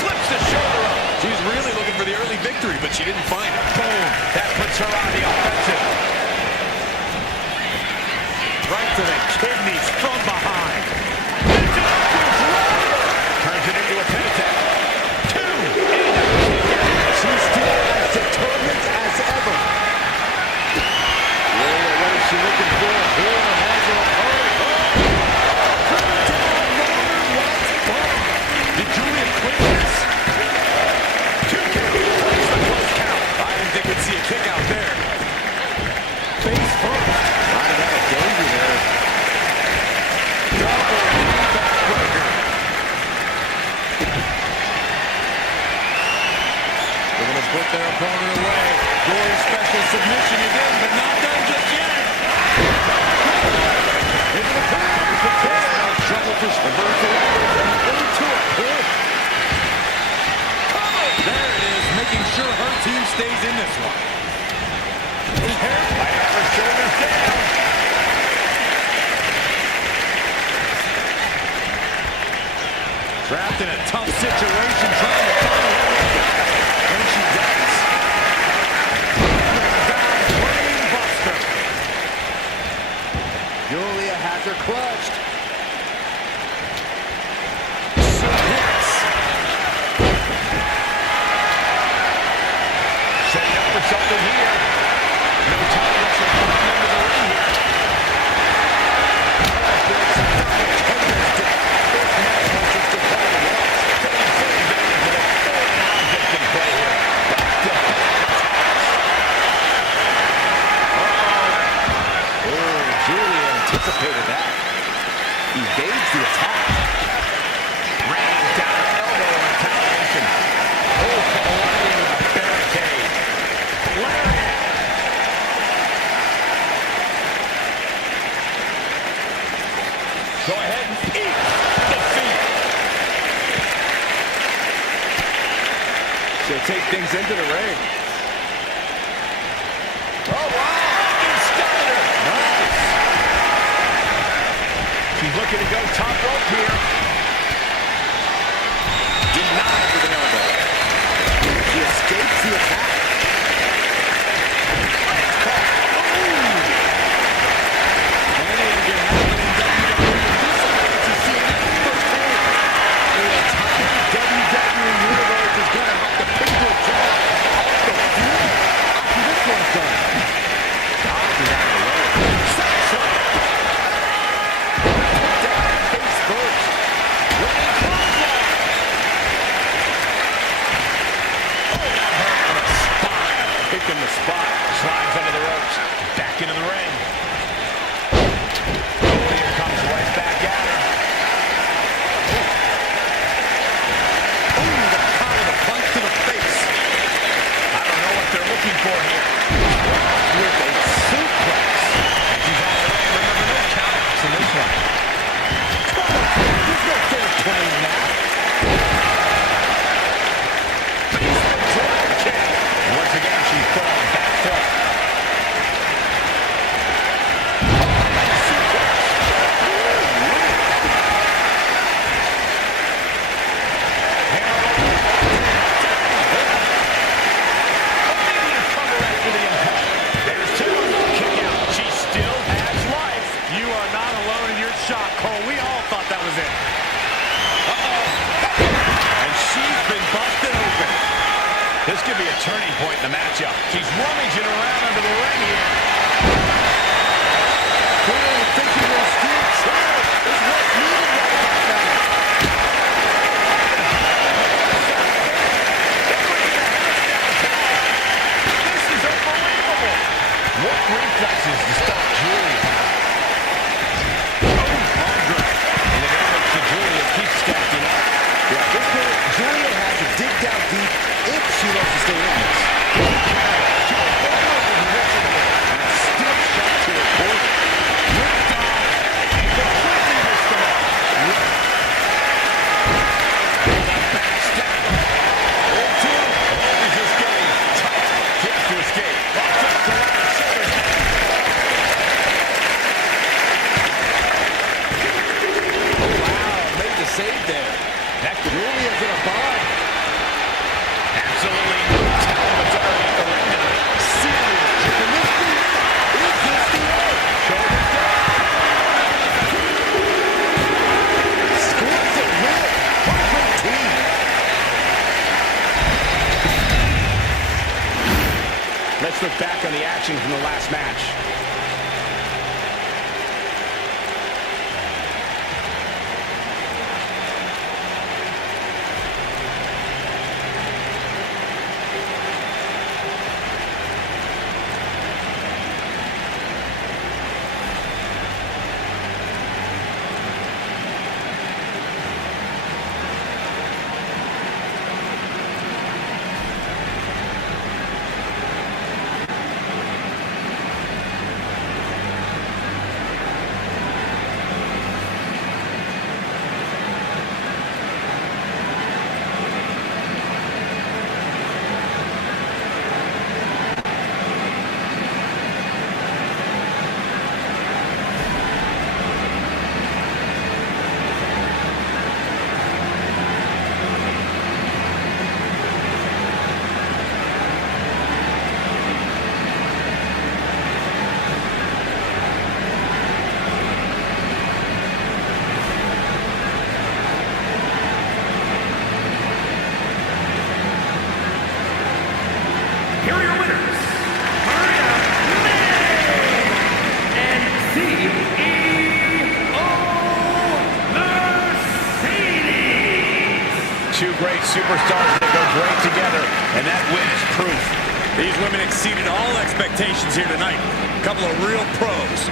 Slips the shoulder up. She's really looking for the early victory, but she didn't find it. Boom. That puts her on the offensive. Right to the kidneys from behind. Turns it into a pin attack. Two. She's still as determined as ever. Julia, what is she looking for? Here has her Did Julia quit this? 2 count. Breaks the close count. I didn't think we'd see a kick out there. face first. Might have had a danger there. Double knee backbreaker. They're going to put their opponent away. Glorious special submission again, but not done just yet. Into the crowd. The pin. Trouble for reversal into a pin. There it is, making sure her team stays in this one. Might have her shoulders down. Trapped in a tough situation, trying to find a way out. And she does. Brain buster. Julia has her clutched. Setting up for something here. No time to come into the ring here. Julia anticipated that. Evades the attack. Raining down her elbow in retaliation. Oh, colliding with a barricade. Lariat. Go ahead and eat defeat. She'll take things into the ring. Oh, wow. Instider. Nice. She's looking to go top rope here. Denied with an elbow. She escapes the attack. Anything can happen in WWE. This is what you see firsthand. The entire WWE universe is going to have to pick their jaw off the floor after this one's done. Dodges out of the way. Side put down face first. Running clothesline. Oh, that hurt on the spine. Picking the spot. Slides under the ropes. Back into the ring. Julia comes right back at her. Ooh, the power of the punch to the face. I don't know what they're looking for here. With a suplex. And she's on the ring. Remember, no countouts in this one. There's no fair play now. Basement drop kick. Once again, she's put on the back foot. You are not alone in your shock, Cole. We all thought that was it. And she's been busted open. This could be a turning point in the matchup. She's rummaging around under the ring here. Thinking their steel chair is what's needed right about now. This is unbelievable. What reflexes to stop Julia? Arm drag. And the damage to Julia keeps stacking up. Yeah, at this point, Julia has to dig down deep if she wants to stay in this. watching from the last match. Here are your winners, Maria and CEO Mercedes. Two great superstars that go great together, and that win is proof. These women exceeded all expectations here tonight. A couple of real pros.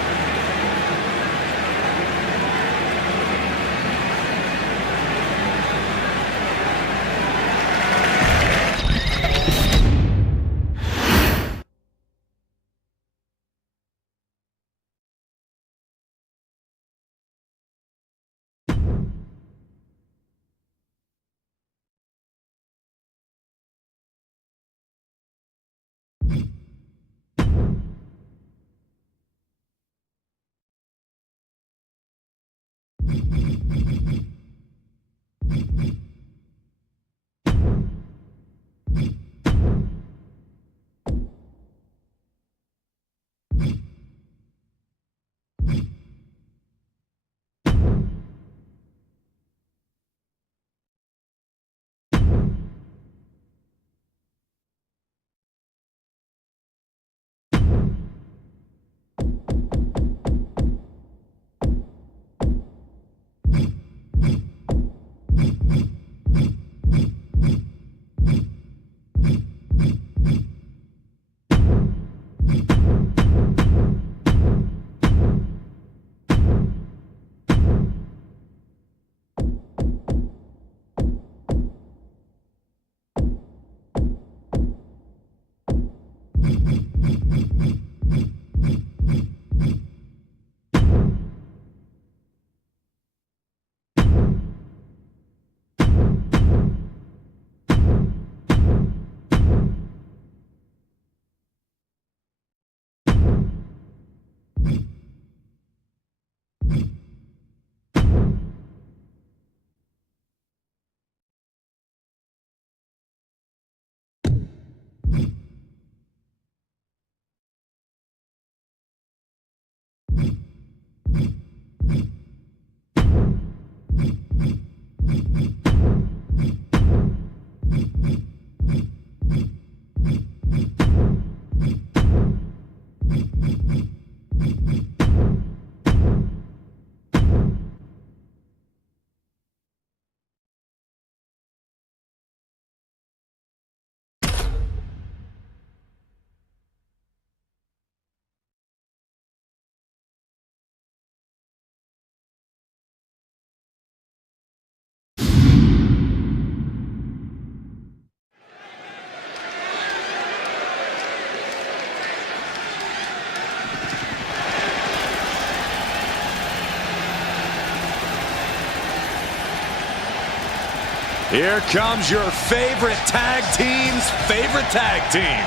Here comes your favorite tag team's favorite tag team.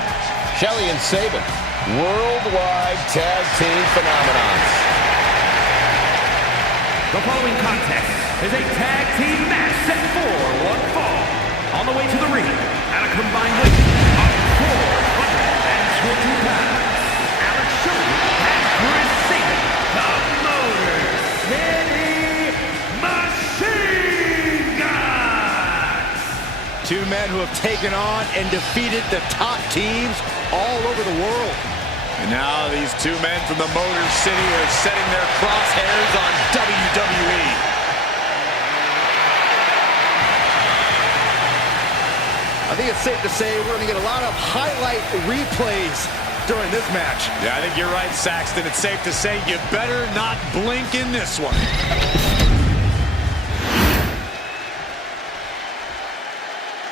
Shelly and Sabin, worldwide tag team phenomenons. The following contest is a tag team match set for one fall. On the way to the ring, at a combined weight of 420 pounds, Alex Shelley and Chris Sabin, the Motor City Machine Guns. Two men who have taken on and defeated the top teams all over the world. And now these two men from the Motor City are setting their crosshairs on WWE. I think it's safe to say we're going to get a lot of highlight replays during this match. Yeah, I think you're right, Saxton. It's safe to say you better not blink in this one.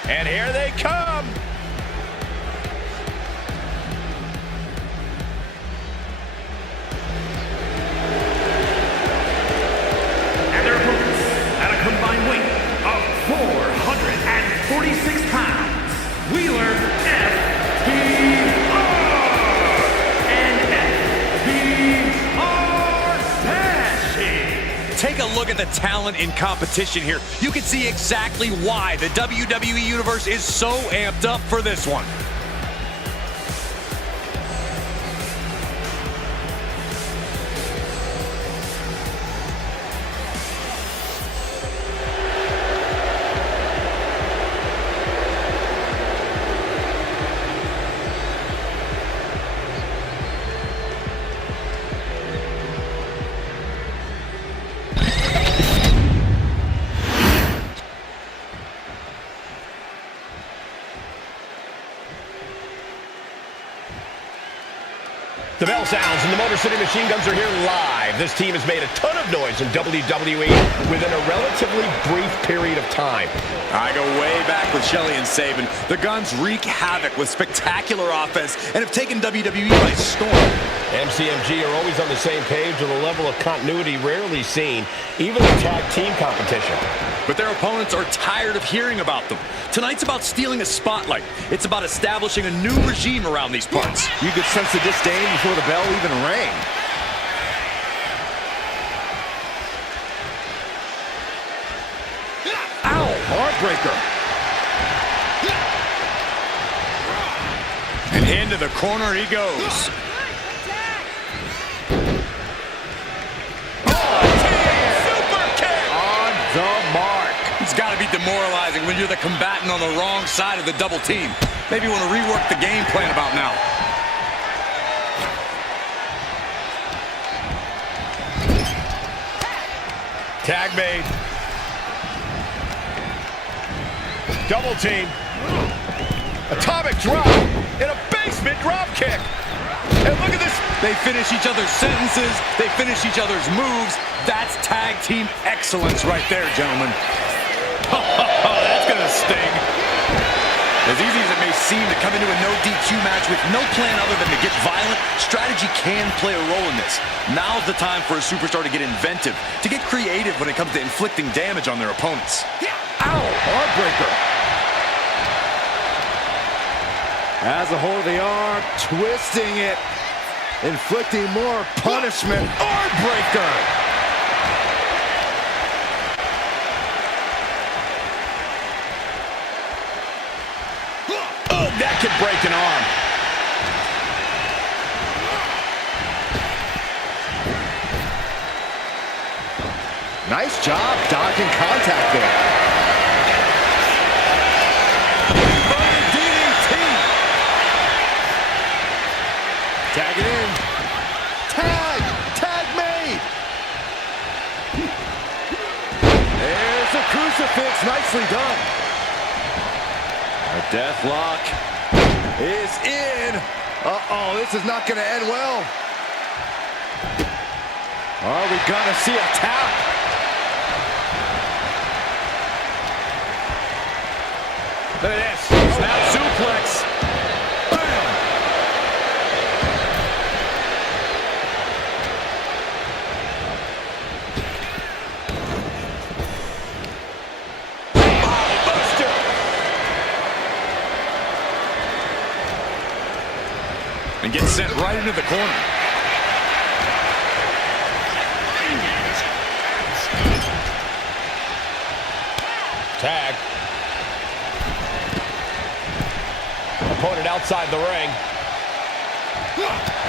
And here they come. And their opponents at a combined weight of 446 pounds, Wheeler FTR and FTR Dashing. Take a look at the talent in competition here. You can see exactly why the WWE Universe is so amped up for this one. The bell sounds and the Motor City Machine Guns are here live. This team has made a ton of noise in WWE within a relatively brief period of time. I go way back with Shelley and Sabin. The Guns wreak havoc with spectacular offense and have taken WWE by storm. MCMG are always on the same page with a level of continuity rarely seen, even in tag team competition. But their opponents are tired of hearing about them. Tonight's about stealing a spotlight. It's about establishing a new regime around these parts. You could sense the disdain before the bell even rang. Ow! Heartbreaker. And into the corner he goes. It's got to be demoralizing when you're the combatant on the wrong side of the double team. Maybe you want to rework the game plan about now. Tag made. Double team. Atomic drop and a basement drop kick. And look at this. They finish each other's sentences. They finish each other's moves. That's tag team excellence right there, gentlemen. That's going to sting. As easy as it may seem to come into a no DQ match with no plan other than to get violent, strategy can play a role in this. Now's the time for a superstar to get inventive, to get creative when it comes to inflicting damage on their opponents. Ow! Heartbreaker. Has a hold of the arm, twisting it, inflicting more punishment. Heartbreaker. That could break an arm. Nice job dodging contact there. DDT. Tag it in. Tag made. There's a crucifix. Nicely done. A death lock is in. Uh-oh, this is not going to end well. Are we going to see a tap? Look at this. Snap suplex. Bam! And gets sent right into the corner. Tag. Opponent outside the ring.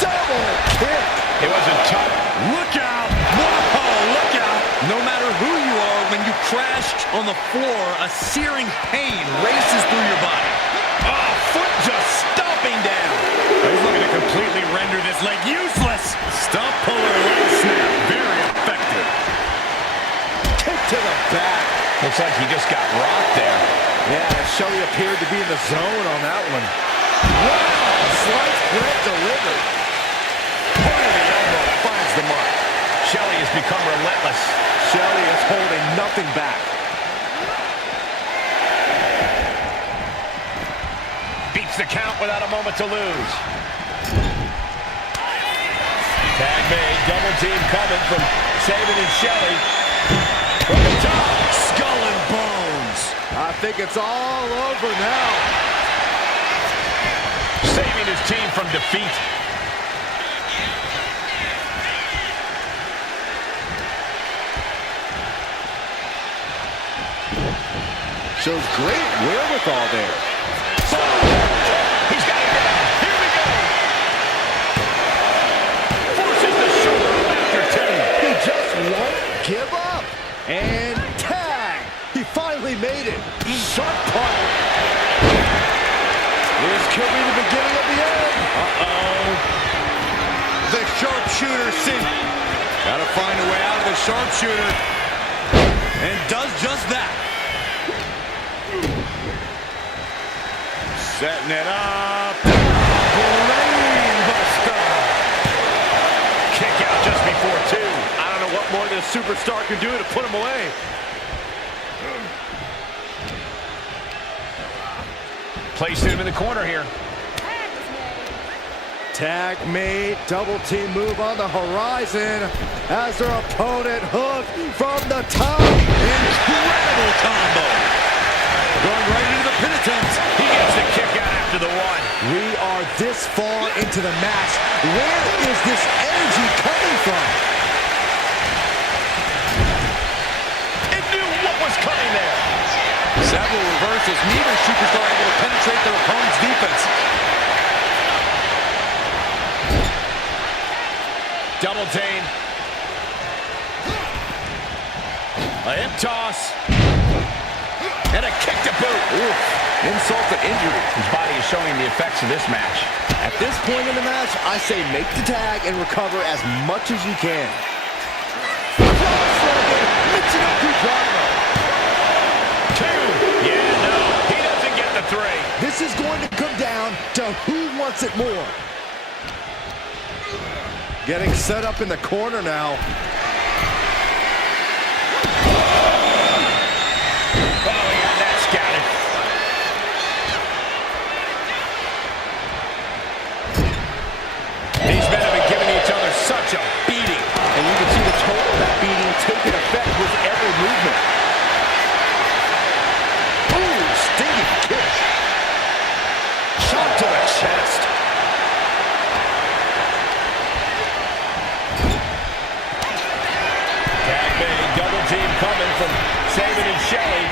Double kick. It wasn't tough. Look out! Whoa, look out! No matter who you are, when you crash on the floor, a searing pain races through your body. Oh, foot just stomping down. He's looking to completely immediately render this leg useless. Stump puller leg snap. Very effective. Kick to the back. Looks like he just got rocked there. Yeah, Shelly appeared to be in the zone on that one. Wow! Slice bread delivered. Point of the elbow finds the mark. Shelly has become relentless. Shelly is holding nothing back. Beats the count without a moment to lose. Tag made. Double team coming from Sabin and Shelly. From the top. Skull and bones. I think it's all over now. Saving his team from defeat. Shows great wherewithal there. He's got it down. Here we go. Forces the shoulder after 10. He just won't give up. And tag. He finally made it. Sharp punch. This could be the beginning of the end. Uh-oh. The sharpshooter sink. Gotta find a way out of the sharpshooter. And does just that. Setting it up. Brainbuster. Kick out just before 2. I don't know what more this superstar can do to put him away. Placing him in the corner here. Tag made, double team move on the horizon as their opponent hooked from the top. Incredible combo. Going right into the pin attempt. He gets the kick out after the 1. We are this far into the match. Where is this energy coming from? It knew what was coming there. Several reversals. Neither superstar able to penetrate their opponent's defense. Double team. A hip toss. And a kick to boot. Oof, insult to injury. His body is showing the effects of this match. At this point in the match, I say make the tag and recover as much as you can. Mixing up Cutrano. 2. Yeah, no. He doesn't get the 3. This is going to come down to who wants it more. Getting set up in the corner now. Oh, he had that scattered. These men have been giving each other such a beating. And you can see the toll of that beating taking effect with every movement. Ooh, stinging kick. Shot to the chest. Tag made. Double team coming from Sabin and Shelly.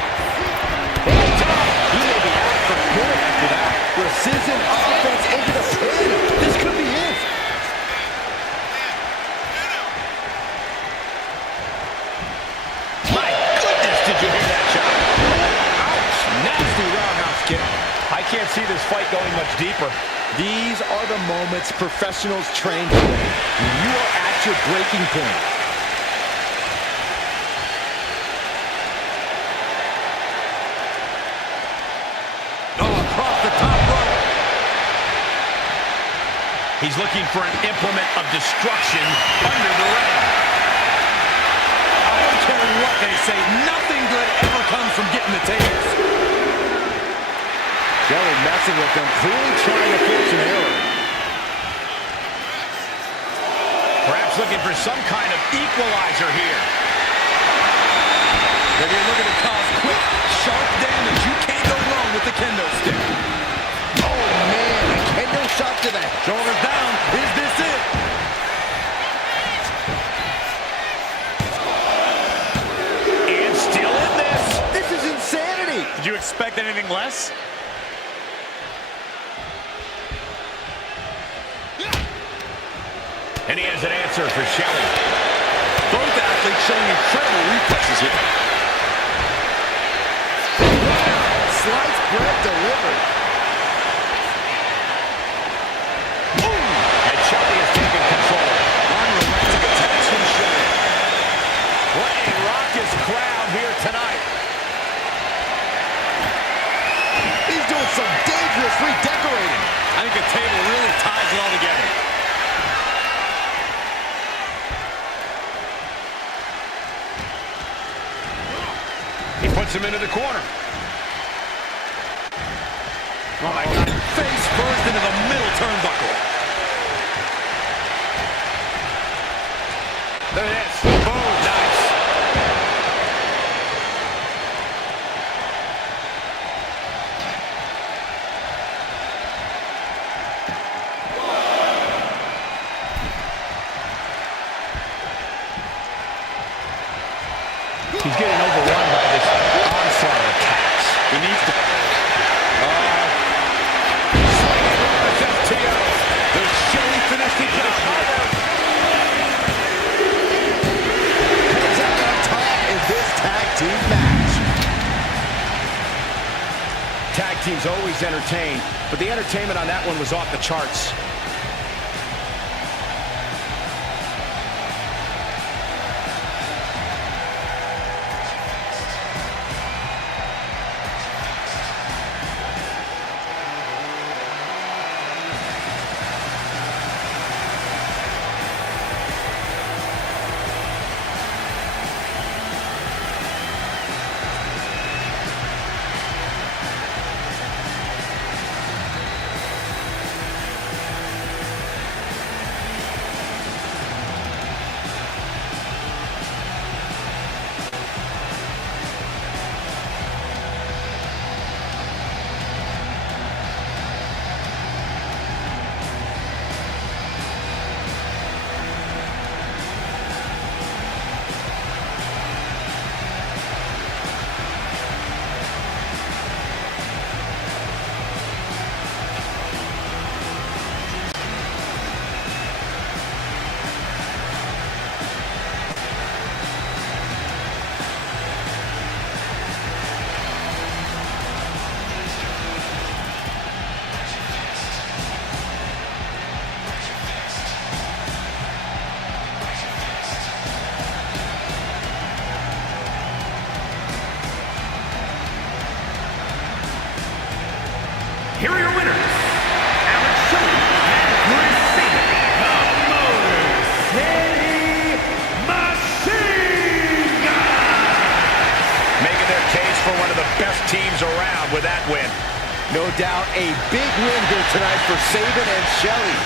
He may be out for good after that. Precision offense into the pin. This could be it. My goodness, did you hear that shot? Ouch. Nasty roundhouse kick. I can't see this fight going much deeper. These are the moments professionals train for. You are at your breaking point. Across the top rope. He's looking for an implement of destruction under the ring. I don't care what they say. Nothing good ever comes from getting the tables. Shelly messing with them, clearly trying to force an error. Perhaps looking for some kind of equalizer here. If you're looking to cause quick, sharp damage, you can't go wrong with the kendo stick. Oh, man, a kendo shot to the head. Shoulders down. Is this it? And still in this. This is insanity. Did you expect anything less? And he has an answer for Shelly. Both athletes showing incredible reflexes here. Slice bread delivered. And He puts him into the corner. Oh my God. Face first into the middle turnbuckle. There it is. Boom. Nice. He's getting overrun by this onslaught of attacks. He needs to... There's Shelly finished the job. Comes out on top in this tag team match. Tag team's always entertained, but the entertainment on that one was off the charts. Here are your winners, Alex Shelley and Chris Sabin, the Motor City Machine Guns. Making their case for one of the best teams around with that win. No doubt a big win here tonight for Sabin and Shelly.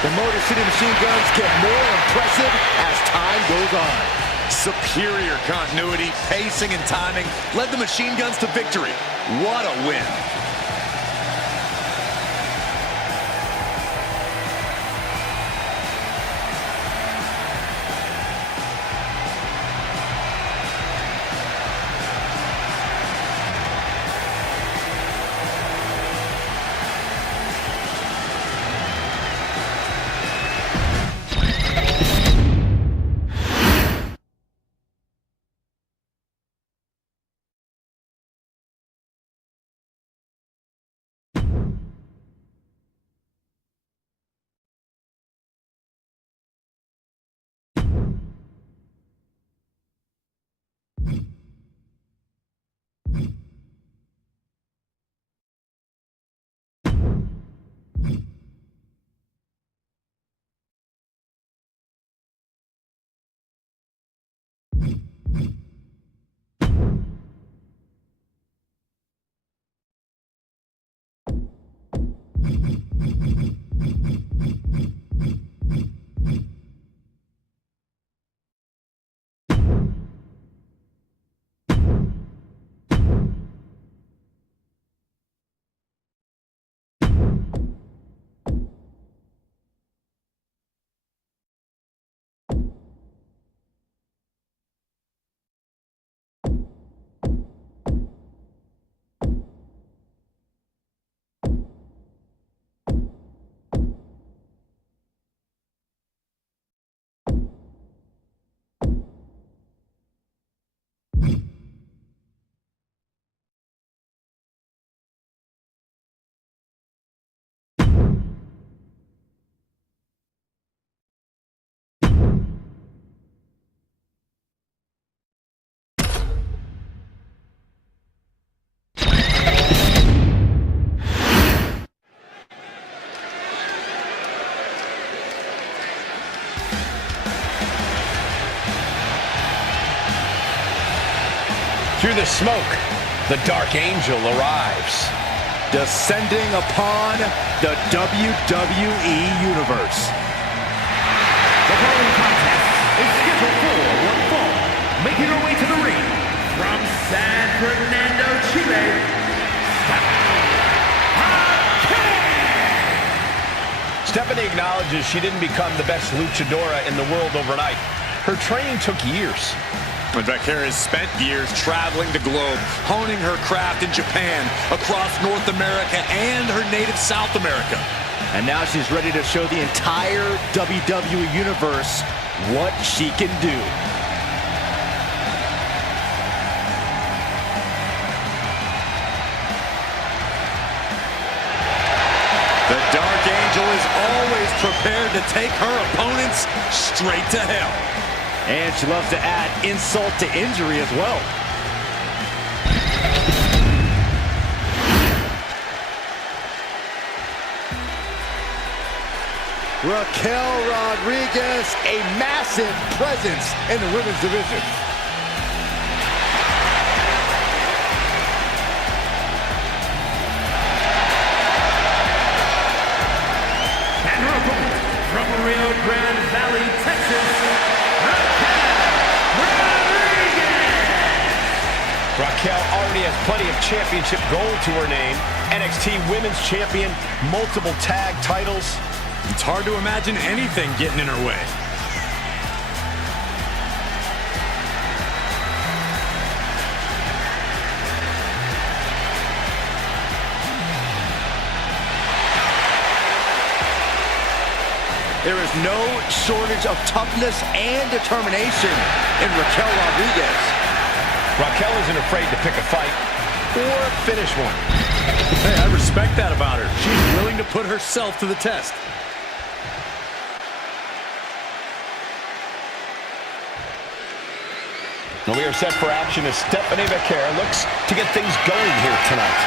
The Motor City Machine Guns get more impressive as time goes on. Superior continuity, pacing, and timing led the Machine Guns to victory. What a win. Through the smoke, the Dark Angel arrives. Descending upon the WWE Universe. The following contest is scheduled for one fall. Making her way to the ring from San Fernando, Chile. Stephanie acknowledges she didn't become the best luchadora in the world overnight. Her training took years. But Vaquera has spent years traveling the globe, honing her craft in Japan, across North America, and her native South America. And now she's ready to show the entire WWE Universe what she can do. The Dark Angel is always prepared to take her opponents straight to hell. And she loves to add insult to injury as well. Raquel Rodriguez, a massive presence in the women's division. And her opponent from Rio Grande Valley, Texas, Raquel already has plenty of championship gold to her name. NXT Women's Champion, multiple tag titles. It's hard to imagine anything getting in her way. There is no shortage of toughness and determination in Raquel Rodriguez. Raquel isn't afraid to pick a fight or finish one. Hey, I respect that about her. She's willing to put herself to the test. And we are set for action as Stephanie Vaquera looks to get things going here tonight.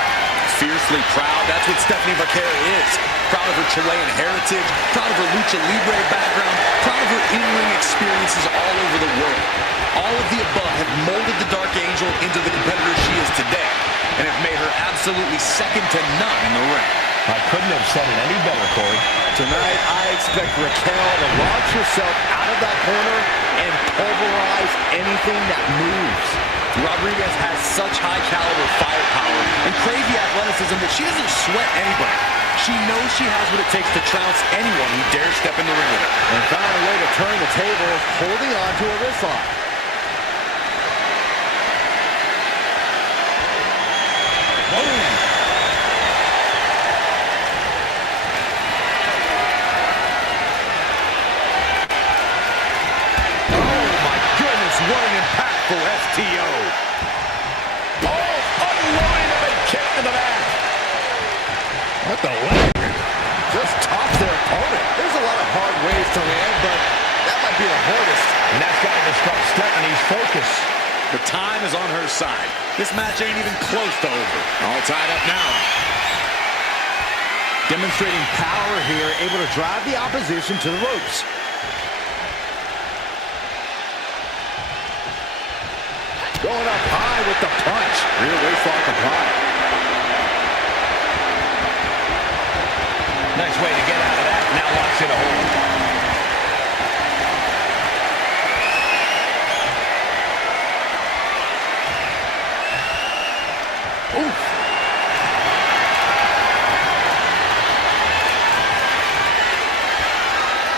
Fiercely proud, that's what Stephanie Vaquera is. Proud of her Chilean heritage, proud of her lucha libre background, proud of her in-ring experiences all over the world. All of the above have molded the Dark Angel into the competitor she is today, and have made her absolutely second to none in the ring. I couldn't have said it any better, Corey. Tonight, I expect Raquel to launch herself out of that corner and pulverize anything that moves. Rodriguez has such high-caliber firepower and crazy athleticism that she doesn't sweat anybody. She knows she has what it takes to trounce anyone who dares step in the ring with her. And found a way to turn the tables, holding on to a wrist lock. What an impactful STO. Oh, unloading a big kick to the back. What the leg? Just tops their opponent. There's a lot of hard ways to land, but that might be the hardest. And that's got to disrupt Stephanie's focus. The time is on her side. This match ain't even close to over. All tied up now. Demonstrating power here, able to drive the opposition to the ropes. Going up high with the punch. Rear waist lock applied. Nice way to get out of that. Now locks in a hold. Oof.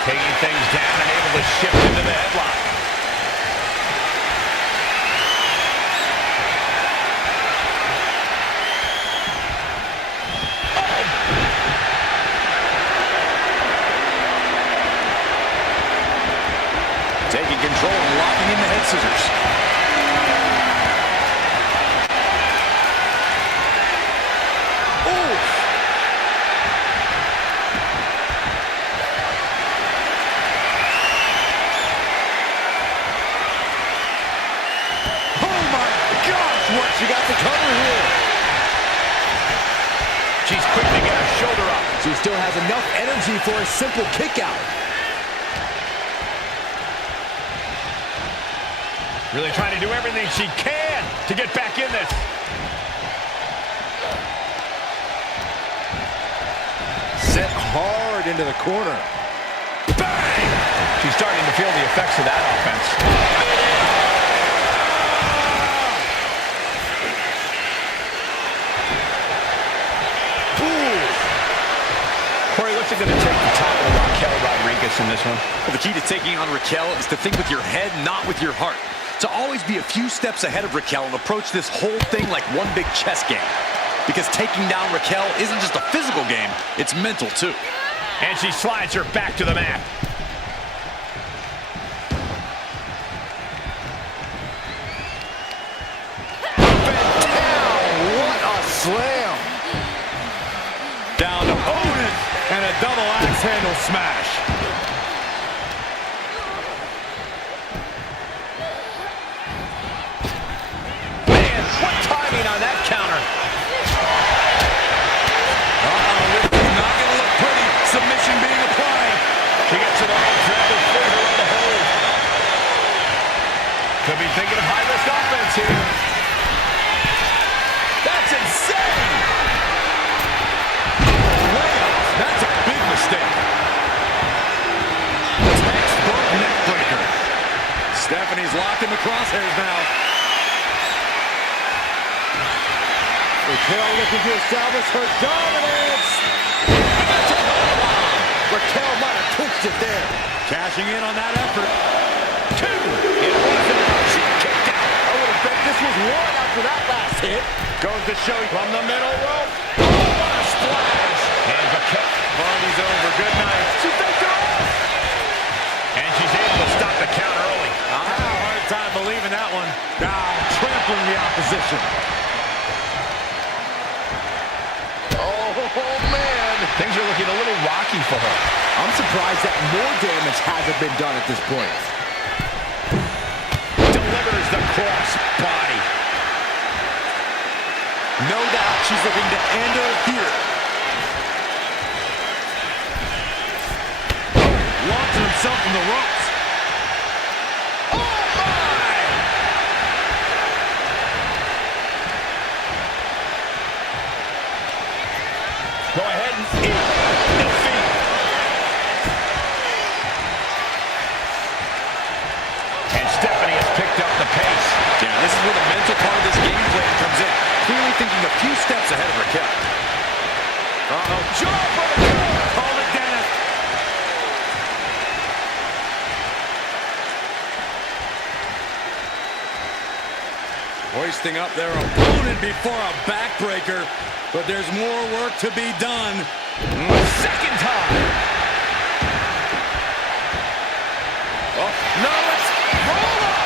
Taking things down and able to shift into the headlock. Taking control and locking in the head scissors. Oof. Oh my gosh, what she got to cover here. She's quick to get her shoulder up. She still has enough energy for a simple kick out. Really trying to do everything she can to get back in this. Set hard into the corner. Bang! She's starting to feel the effects of that offense. Corey, what's it going to take to tackle Raquel Rodriguez in this one? Well, the key to taking on Raquel is to think with your head, not with your heart. To always be a few steps ahead of Raquel and approach this whole thing like one big chess game. Because taking down Raquel isn't just a physical game, it's mental too. And she slides her back to the mat. What a slam. Down to opponent and a double axe handle smash. Man, what timing on that counter. This is not going to look pretty. Submission being applied. She gets it all, grab her finger on the hold. Could be thinking of high-risk offense here. That's insane! Layoff. That's a big mistake. Textbook neck breaker. Stephanie's locked in the crosshairs now. Raquel looking to establish her dominance. Raquel might have pinched it there. Cashing in on that effort. Two! It wasn't enough. She kicked out. I would have bet this was one after that last hit. Goes to show you from the middle rope. Oh, what a splash! And Raquel. Party's over. Good night. She faked it off. And she's able to stop the count early. I had a hard time believing that one. Now trampling the opposition. Oh, man. Things are looking a little rocky for her. I'm surprised that more damage hasn't been done at this point. Delivers the cross body. No doubt she's looking to end her here. Launching himself from the ropes. Oh, my! Go ahead and eat defeat. And Stephanie has picked up the pace. Yeah, this is where the mental part of this game plan comes in. Clearly thinking a few steps ahead of Raquel. Uh-oh. Jaw for the kill. Call it Dennis. Hoisting up their opponent before a backbreaker, but there's more work to be done. Second time. Oh, no, it's roll up.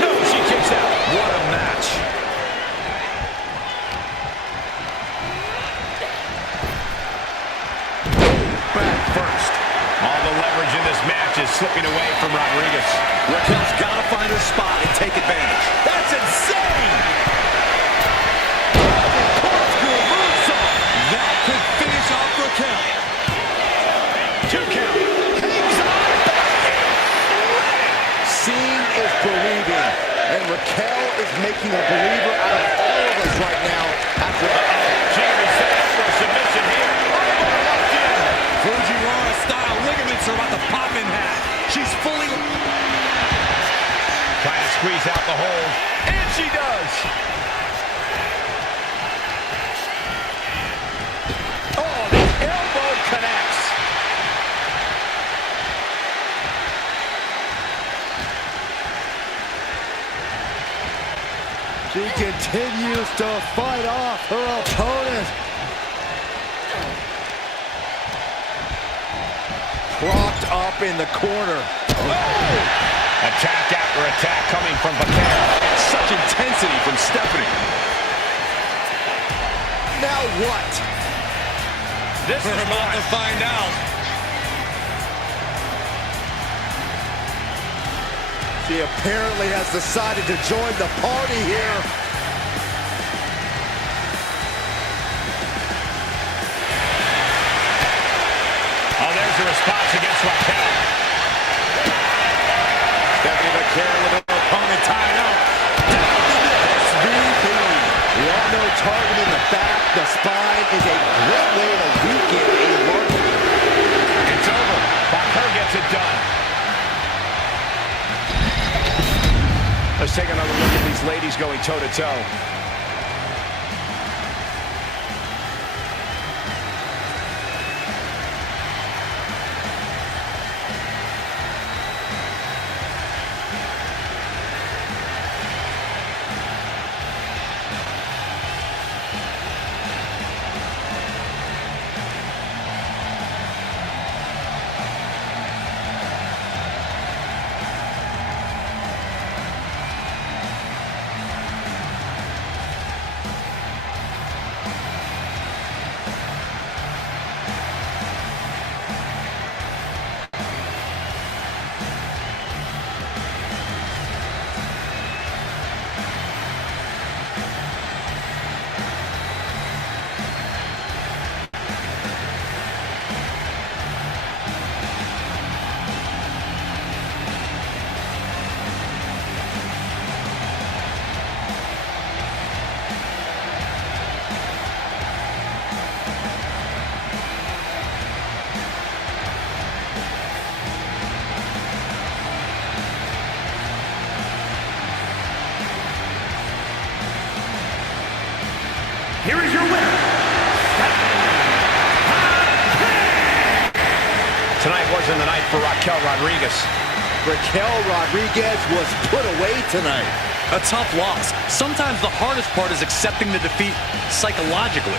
No, she kicks out. What a match. Back first. All the leverage in this match is slipping away from Rodriguez. Raquel's got to find her spot and take advantage. That's insane! Corkscrew moonsault. That could finish off Raquel. 2 count. Hangs on. Seeing is believing. And Raquel is making a believer out of all of us right now after She can be set up for a submission here. Fujiwara-style ligaments are about to pop in half. She's fully... Trying to squeeze out the hold. And she does. Oh, the elbow connects. She continues to fight off her opponent. Propped up in the corner. Oh! Attack after attack coming from Vaquero. Such intensity from Stephanie. Now what? This is about to find out. She apparently has decided to join the party here. Oh, there's the response against Raquel. tonight is a great way to weaken a market. It's over. Baker gets it done. Let's take another look at these ladies going toe-to-toe. Here is your winner, Tonight wasn't the night for Raquel Rodriguez. Raquel Rodriguez was put away tonight. A tough loss. Sometimes the hardest part is accepting the defeat psychologically.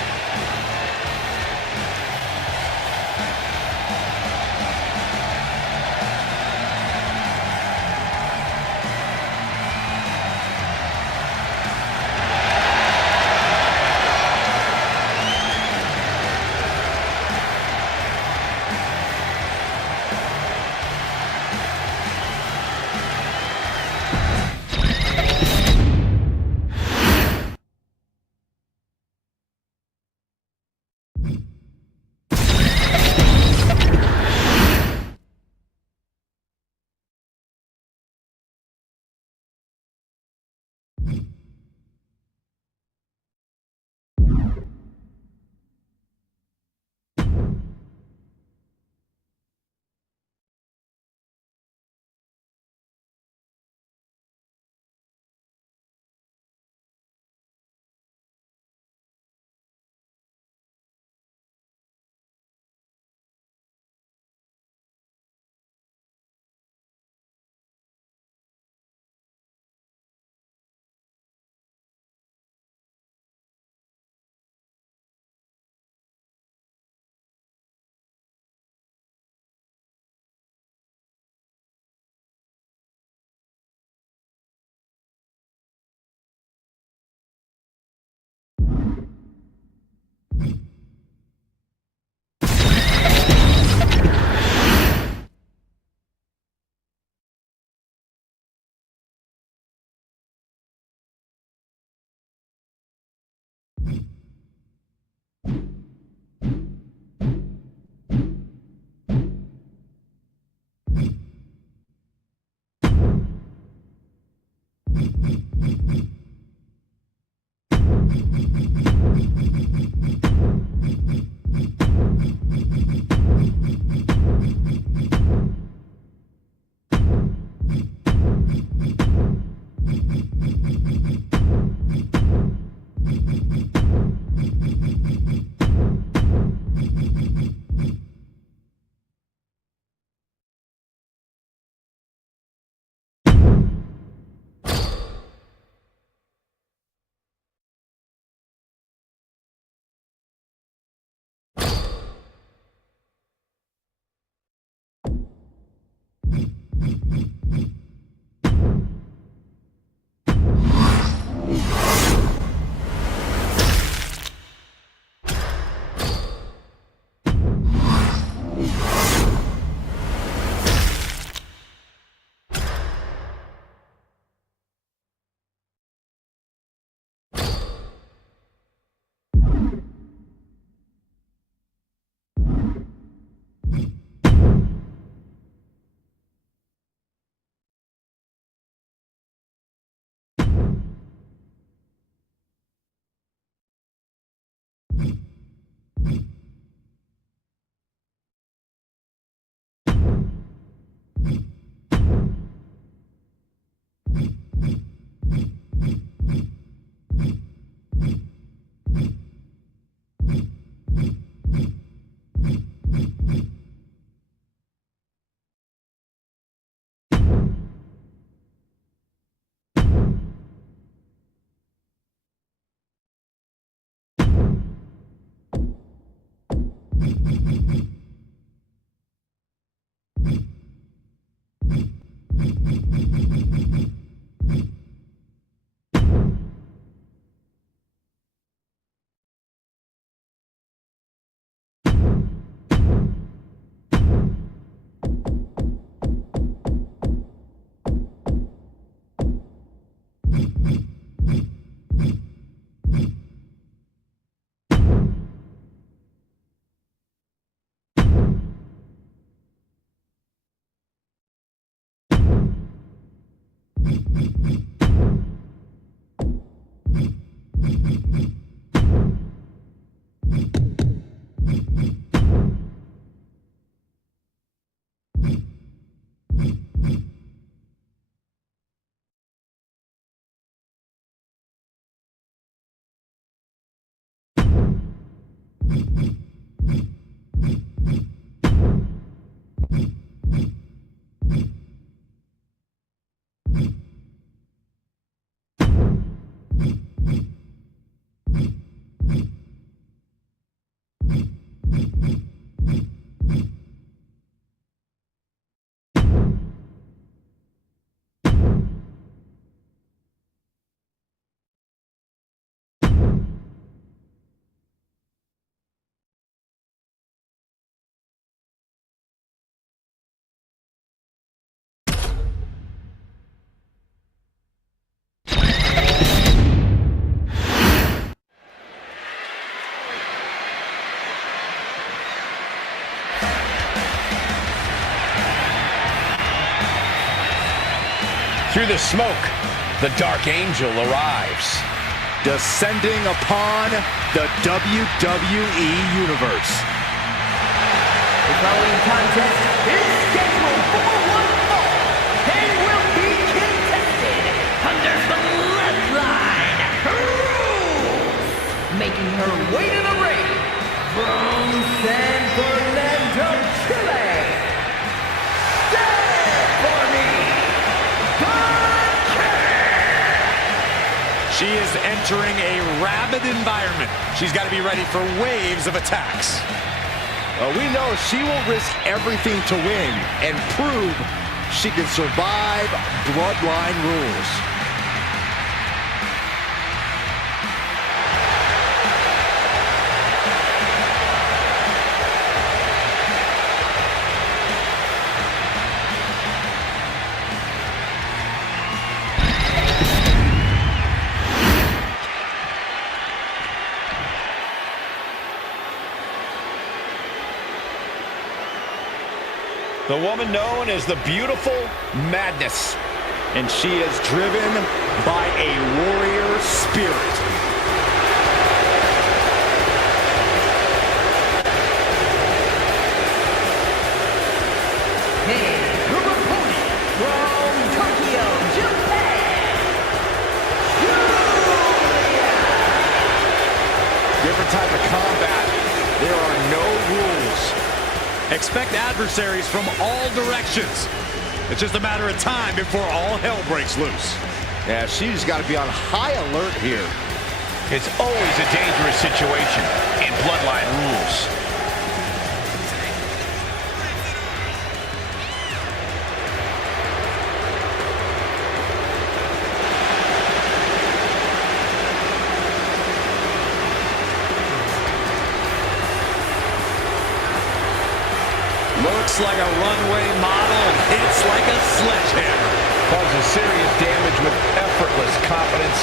Through the smoke, the Dark Angel arrives. Descending upon the WWE Universe. The following contest is scheduled for one fall and will be contested under Bloodline rules. Making her way to the ring from San Fernando, Chile. Stand for me. She is entering a rabid environment. She's got to be ready for waves of attacks. We know she will risk everything to win and prove she can survive Bloodline rules. The woman known as the Beautiful Madness. And she is driven by a warrior spirit. And her opponent from Tokyo, Japan. Different type of combat. There are no rules. Expect adversaries from all directions. It's just a matter of time before all hell breaks loose. Yeah, she's got to be on high alert here. It's always a dangerous situation in Bloodline rules. Looks like a runway model and hits like a sledgehammer. Causes serious damage with effortless confidence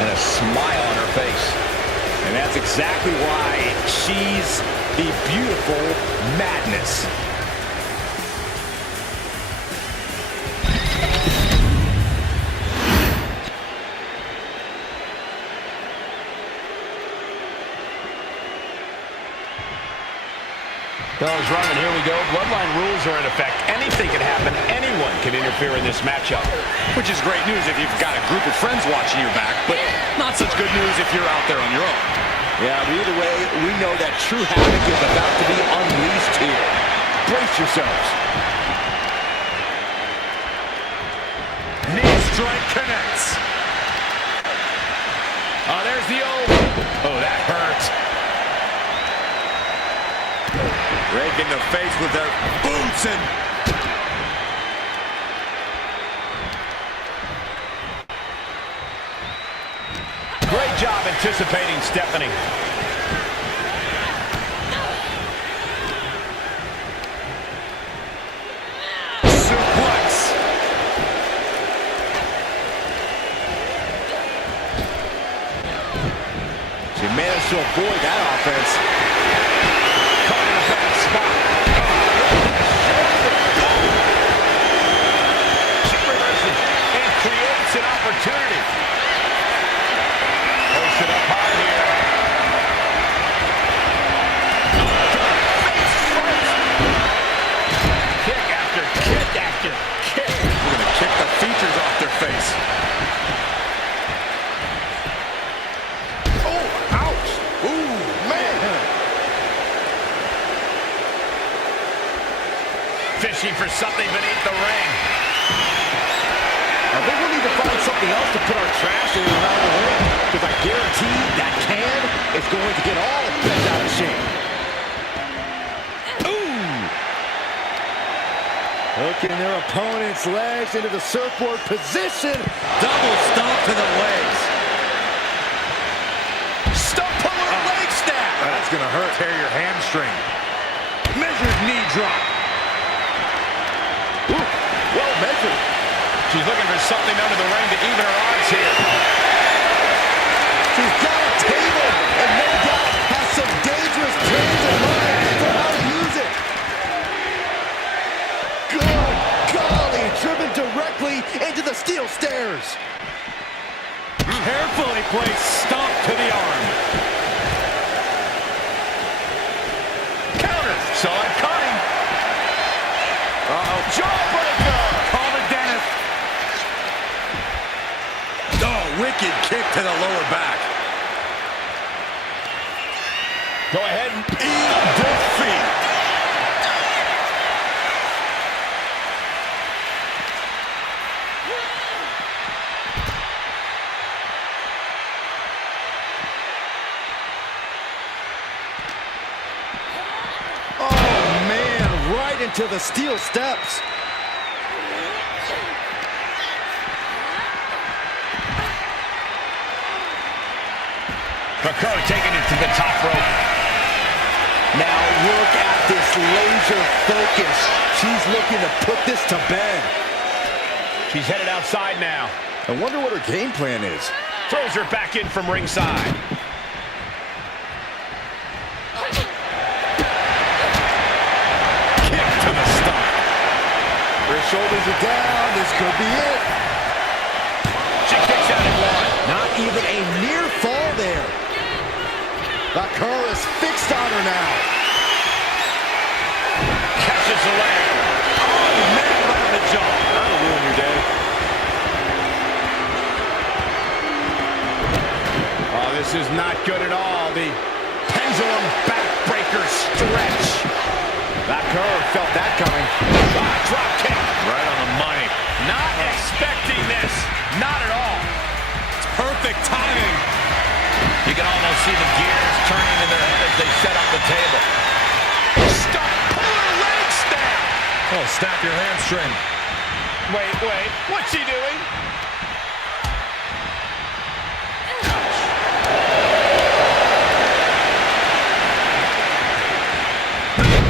and a smile on her face. And that's exactly why she's the Beautiful Madness. Bells rung, and here we go. Bloodline rules are in effect. Anything can happen. Anyone can interfere in this matchup. Which is great news if you've got a group of friends watching your back, but not such good news if you're out there on your own. Yeah, but either way, we know that true havoc is about to be unleashed here. Brace yourselves. Knee strike connects. Oh, there's the old. Oh, that hurt. Rake in the face with their boots and... job anticipating Stephanie. She managed to avoid that offense. Caught in a bad spot. She reverses and creates an opportunity. Posts it up high here. Face first. Kick after kick after kick. We're going to kick the features off their face. Fishing for something beneath the ring. I think we'll need to find something else to put our trash in around the ring, because I guarantee that can is going to get all bent out of shape. Ooh! Hooking their opponent's legs into the surfboard position. Double stomp to the legs. Stump puller leg snap. That's going to hurt. Tear your hamstring. Measured knee drop. Well measured. She's looking for something under the ring to even her odds here. She's got a table and no doubt has some dangerous plans in mind for how to use it. Good golly, driven directly into the steel stairs. Carefully placed stomp to the arm. Counter. Saw it coming. Uh-oh. Jawbreaker. Call the dentist. Oh, wicked kick to the lower back. Go ahead and eat defeat. Oh man, right into the steel steps. Hikaru taking it to the top rope. Now look at this laser focus. She's looking to put this to bed. She's headed outside now. I wonder what her game plan is. Throws her back in from ringside. Kick to the stomach. Her shoulders are down. This could be it. She kicks out at one. Not even a near fall there. Hikaru is fixed on her now. Catches the leg. Oh, man, right on the jaw. That'll ruin your day. Oh, this is not good at all. The pendulum backbreaker stretch. Hikaru felt that coming. Drop kick. Right on the money. Not expecting this. Not at all. It's perfect timing. You can almost see the gears turning in their head as they set up the table. Stop puller leg snap. Oh, snap your hamstring. Wait. What's she doing?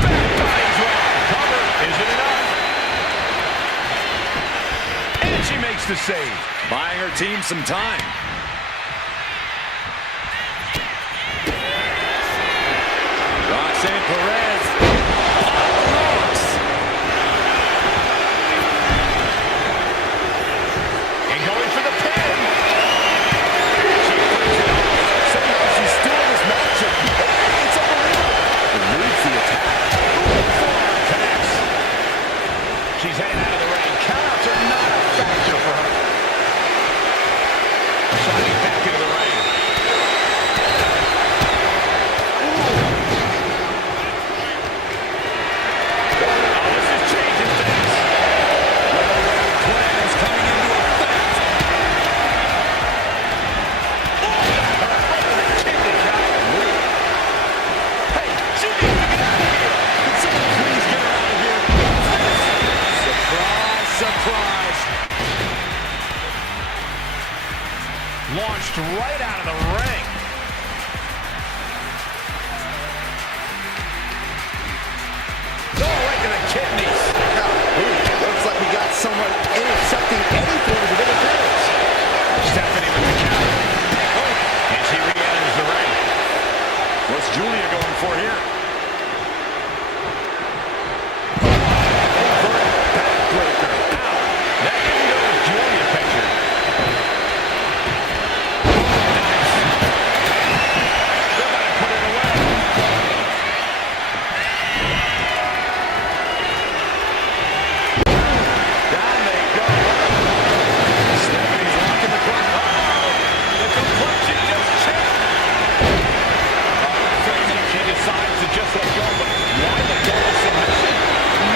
Back bodies round. Cover. Isn't enough. And she makes the save. Buying her team some time. Roxanne Perez. Rocks. And going for the pin. Somehow she's still in this matchup. It's unbelievable. Eludes the attack. Forearm connects. She's headed out of the ring. Countouts are not a factor for her. Sliding back into the ring. Launched right out of the ring. Oh, right to the kidneys. Looks like we got someone intercepting any forms of interference. Stephanie with the count. Oh, and she re-enters the ring. What's Julia going for here? Backbreaker. Ow. That didn't go as Julia pictured. Nice. They're about to put it away. Down they go. Stephanie's locking the club. Oh, the complexion just changed. She decides to just let go, but why the double submission?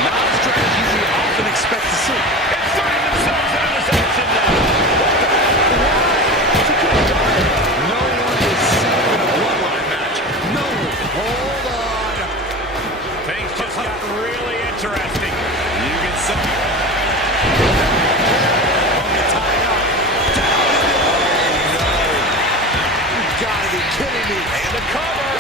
Not a strategy we often expect to see. Inside themselves into this action now. What the heck? Why? She could have done it. No one is safe in a bloodline match. No one. Hold on. Things just got really interesting. You can see. You gotta be kidding me. And the cover.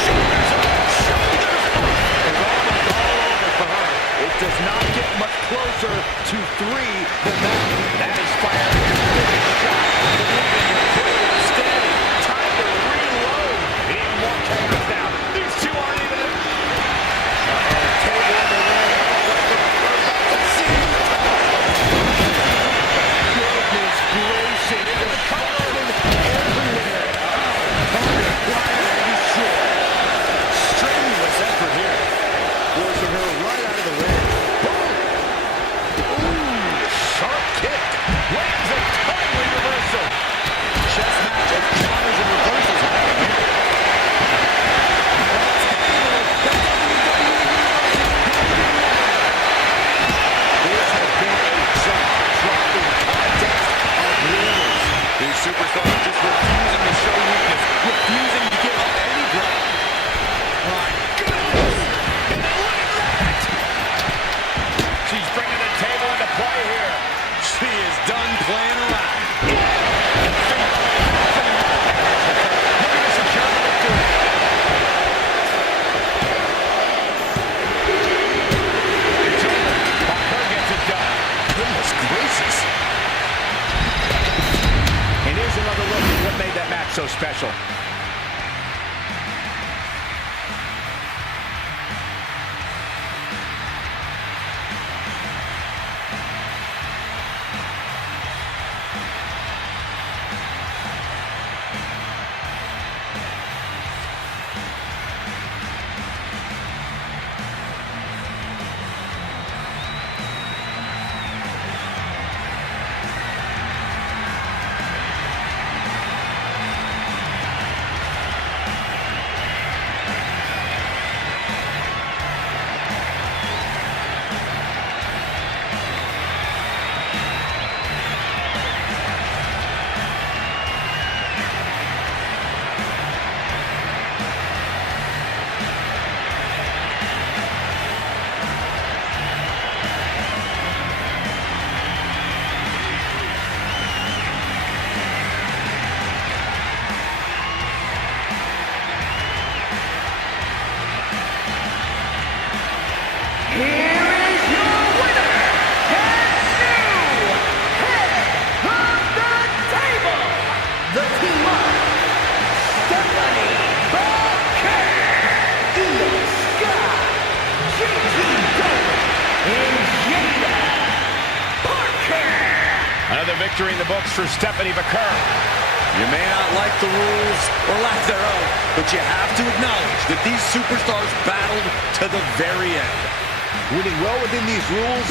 Shoulders up. Shoulders up. It's almost all over for her. It does not get much closer to 3 than that. That is fired. Big shot. Pretty steady. Time to reload. Even more chaos now. These two aren't even in. Table in the ring. We're about to see. Goodness gracious. Into the cover. Everywhere. Strenuous effort here. Forcing her right out of the ring. Ooh, sharp kick. Lands a timely reversal. Chess match of counters and reversals happening here. This has been a jaw-dropping contest of winners. These superstars just refusing to show weakness, refusing to give up any ground. My goodness. And look at that. She's bringing the table into play here. She is done playing around. Look at this agility victory. It's over. Parker gets it done. Goodness gracious. And here's another look at what made that match so special. Here is your winner, and new head of the table, the team of Stephanie Baker, Io Sky, JT Dolan, and Jada Parker. Another victory in the books for Stephanie Baker. You may not like the rules or lack thereof, but you have to acknowledge that these superstars battled to the very end. Winning well within these rules.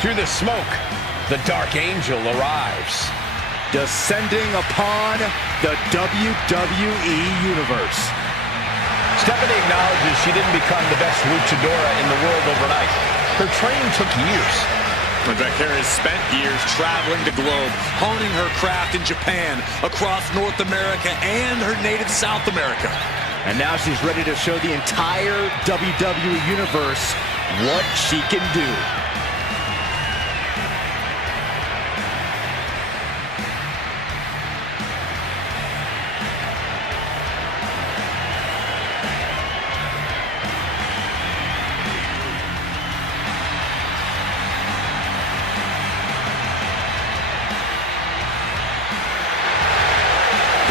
Through the smoke, the Dark Angel arrives. Descending upon the WWE Universe. Stephanie acknowledges she didn't become the best luchadora in the world overnight. Her training took years. Vaquera has spent years traveling the globe, honing her craft in Japan, across North America, and her native South America. And now she's ready to show the entire WWE Universe what she can do.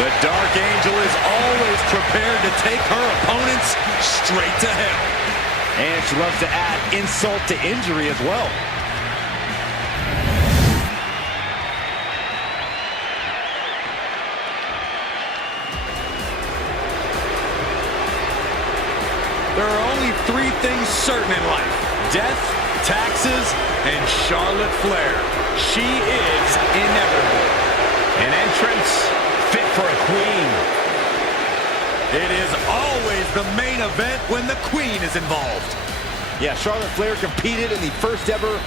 The Dark Angel is always prepared to take her opponents straight to hell. And she loves to add insult to injury as well. There are only three things certain in life: death, taxes, and Charlotte Flair. She is inevitable. An entrance fit for a queen. It is always the main event when the queen is involved. Yeah, Charlotte Flair competed in the first ever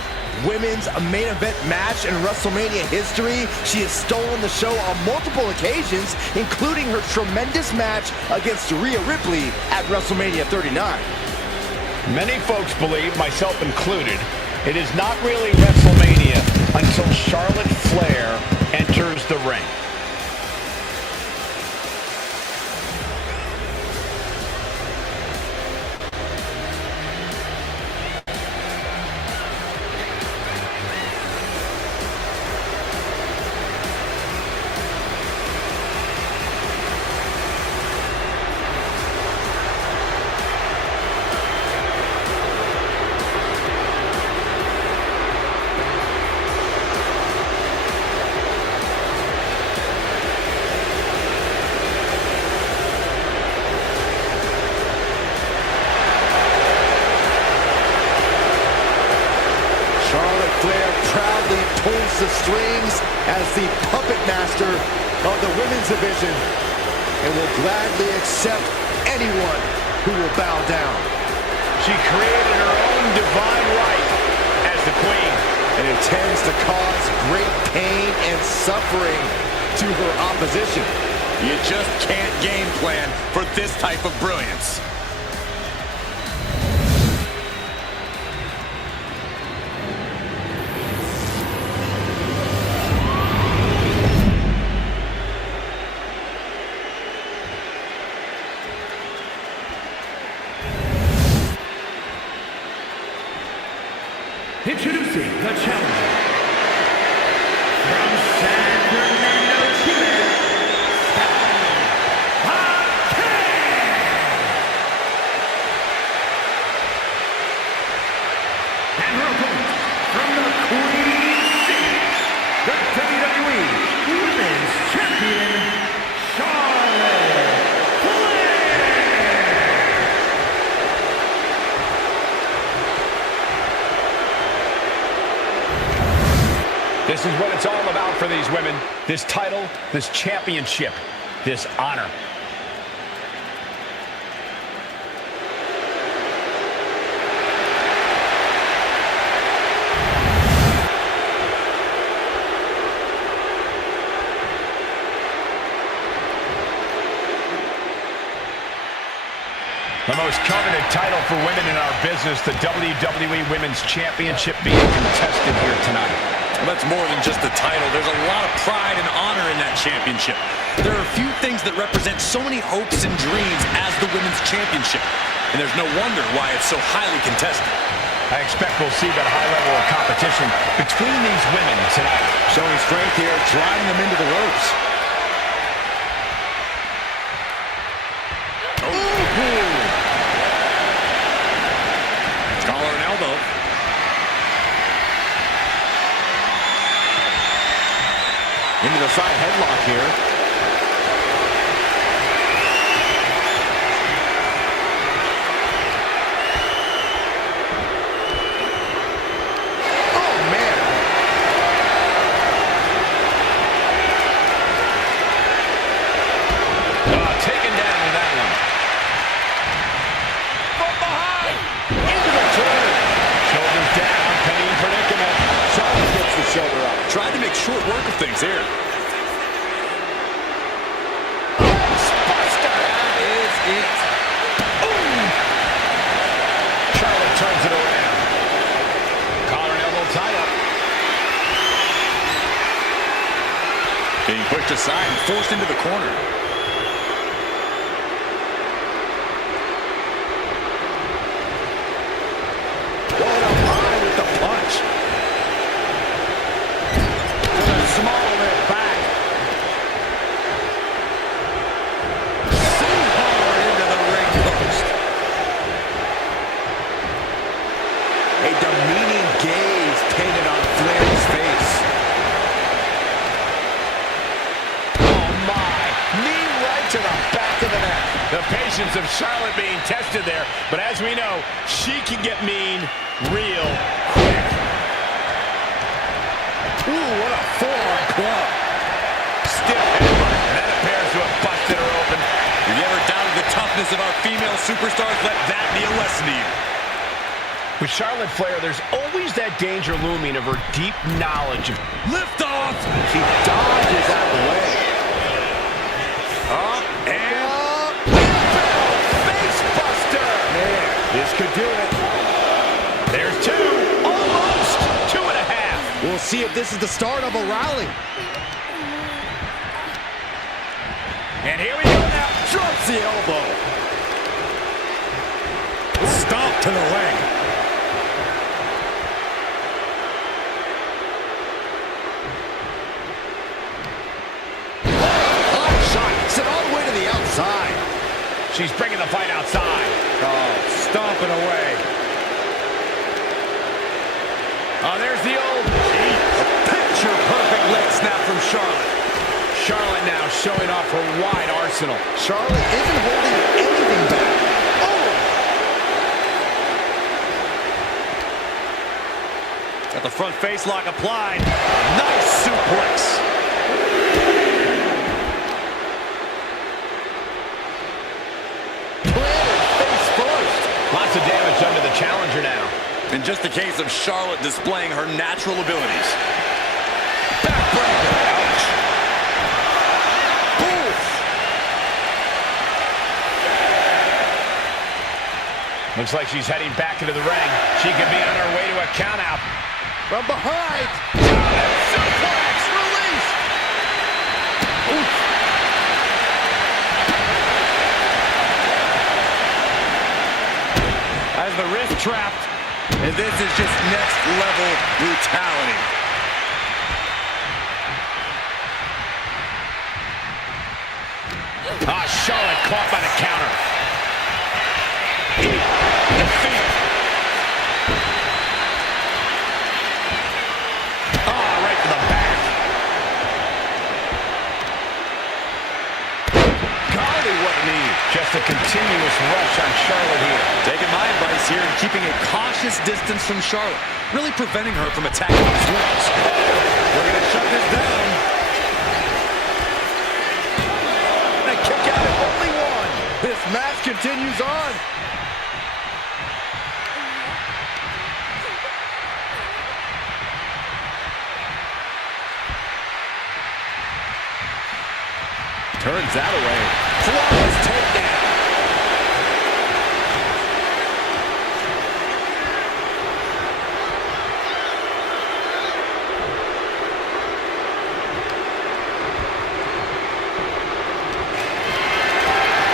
women's main event match in WrestleMania history. She has stolen the show on multiple occasions, including her tremendous match against Rhea Ripley at WrestleMania 39. Many folks believe, myself included, it is not really WrestleMania until Charlotte Flair enters the ring. Pulls the strings as the puppet master of the women's division and will gladly accept anyone who will bow down. She created her own divine right as the queen and intends to cause great pain and suffering to her opposition. You just can't game plan for this type of brilliance. Introducing the challenger from San Fernando, Chile, and her opponent from the Queen City, the WWE Women's Champion, Charlotte Flair. This is what it's all about for these women. This title, this championship, this honor. The most coveted title for women in our business, the WWE Women's Championship, being contested here tonight. Well, that's more than just a title. There's a lot of pride and honor in that championship. There are few things that represent so many hopes and dreams as the Women's Championship. And there's no wonder why it's so highly contested. I expect we'll see that high level of competition between these women tonight. Showing strength here, driving them into the ropes. Collar and elbow. Into the side headlock here. Oh, man. short work of things here. Buster. That is it. Ooh. Charlotte turns it around. Collar and elbow tie up. Being pushed aside and forced into the corner. Going up high with the punch. To the small of their back. So hard into the ring post. A demeaning gaze painted on Flair's face. Oh my. Knee right to the back of the neck. The patience of Charlotte being tested there, but as we know, she can get mean real quick. Ooh, what a forearm club. Stiff headbutt. That appears to have busted her open. If you ever doubted the toughness of our female superstars, let that be a lesson to you. With Charlotte Flair, there's always that danger looming of her deep knowledge of Lift off! She dodges out of the way. up and face buster. Man, this could do it. There's two. Almost 2.5. We'll see if this is the start of a rally. And here we go now. Drops the elbow. Stomp to the leg. Sent all the way to the outside. She's bringing the fight outside. Oh, stomping away. Oh, there's the old Picture-perfect leg snap from Charlotte. Charlotte now showing off her wide arsenal. Charlotte isn't holding anything back. Got the front face lock applied. Nice suplex. Lots of damage done to the challenger now. In just a case of Charlotte displaying her natural abilities. Backbreaker. Ouch. Oof. Looks like she's heading back into the ring. She could be on her way to a countout. From behind. Suplex release. Oof. As the wrist trapped, and this is just next level brutality. Ah, Charlotte caught by the counter. Defeat. Ah, right to the back. Golly, what a knee. Just a continuous rush on Charlotte here. Taking my advice here and keeping a cautious distance from Charlotte, really preventing her from attacking the swings. We're going to shut this down. A kick out at only one. This match continues on. Turns that away. Flawless takedown.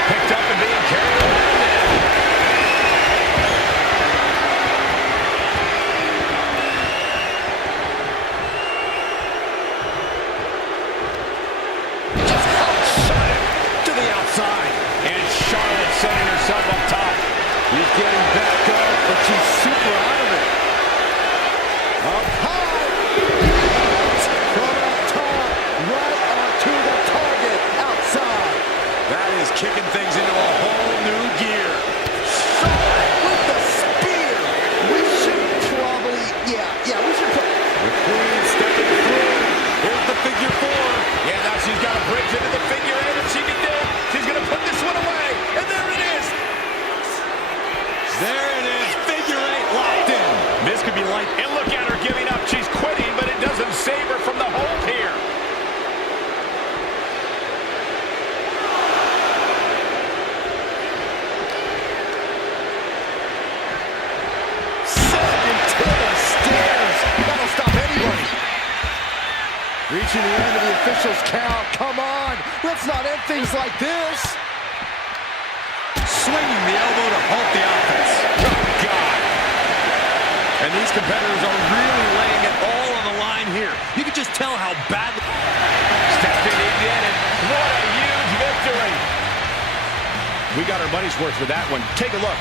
Picked up and being carried around now. Just outshot it to the outside. And Charlotte setting herself up top. He's getting back up, but she's super out of it. Up high. From up top, right onto the target, outside. That is kicking things into a whole new gear. Charlotte with the spear. We should probably, we should put... The Queen stepping through. Here's the figure four. Yeah, now she's got a bridge into the figure eight if she can do it. She's going to put this one away. And there it is. There it is. Figure eight locked in. This could be like... And look at her giving up. She's quitting, but it doesn't save her from the hold Reaching the end of the official's count. Come on, let's not end things like this. Swinging the elbow to halt the offense. Oh, God. And these competitors are really laying it all on the line here. You can just tell how badly... Stepping in again, and what a huge victory. We got our money's worth with that one. Take a look.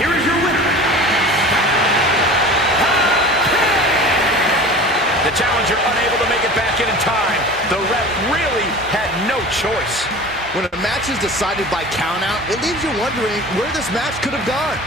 Here is your winner. The challenger unable to make it back in time. The ref really had no choice. When a match is decided by countout, it leaves you wondering where this match could have gone.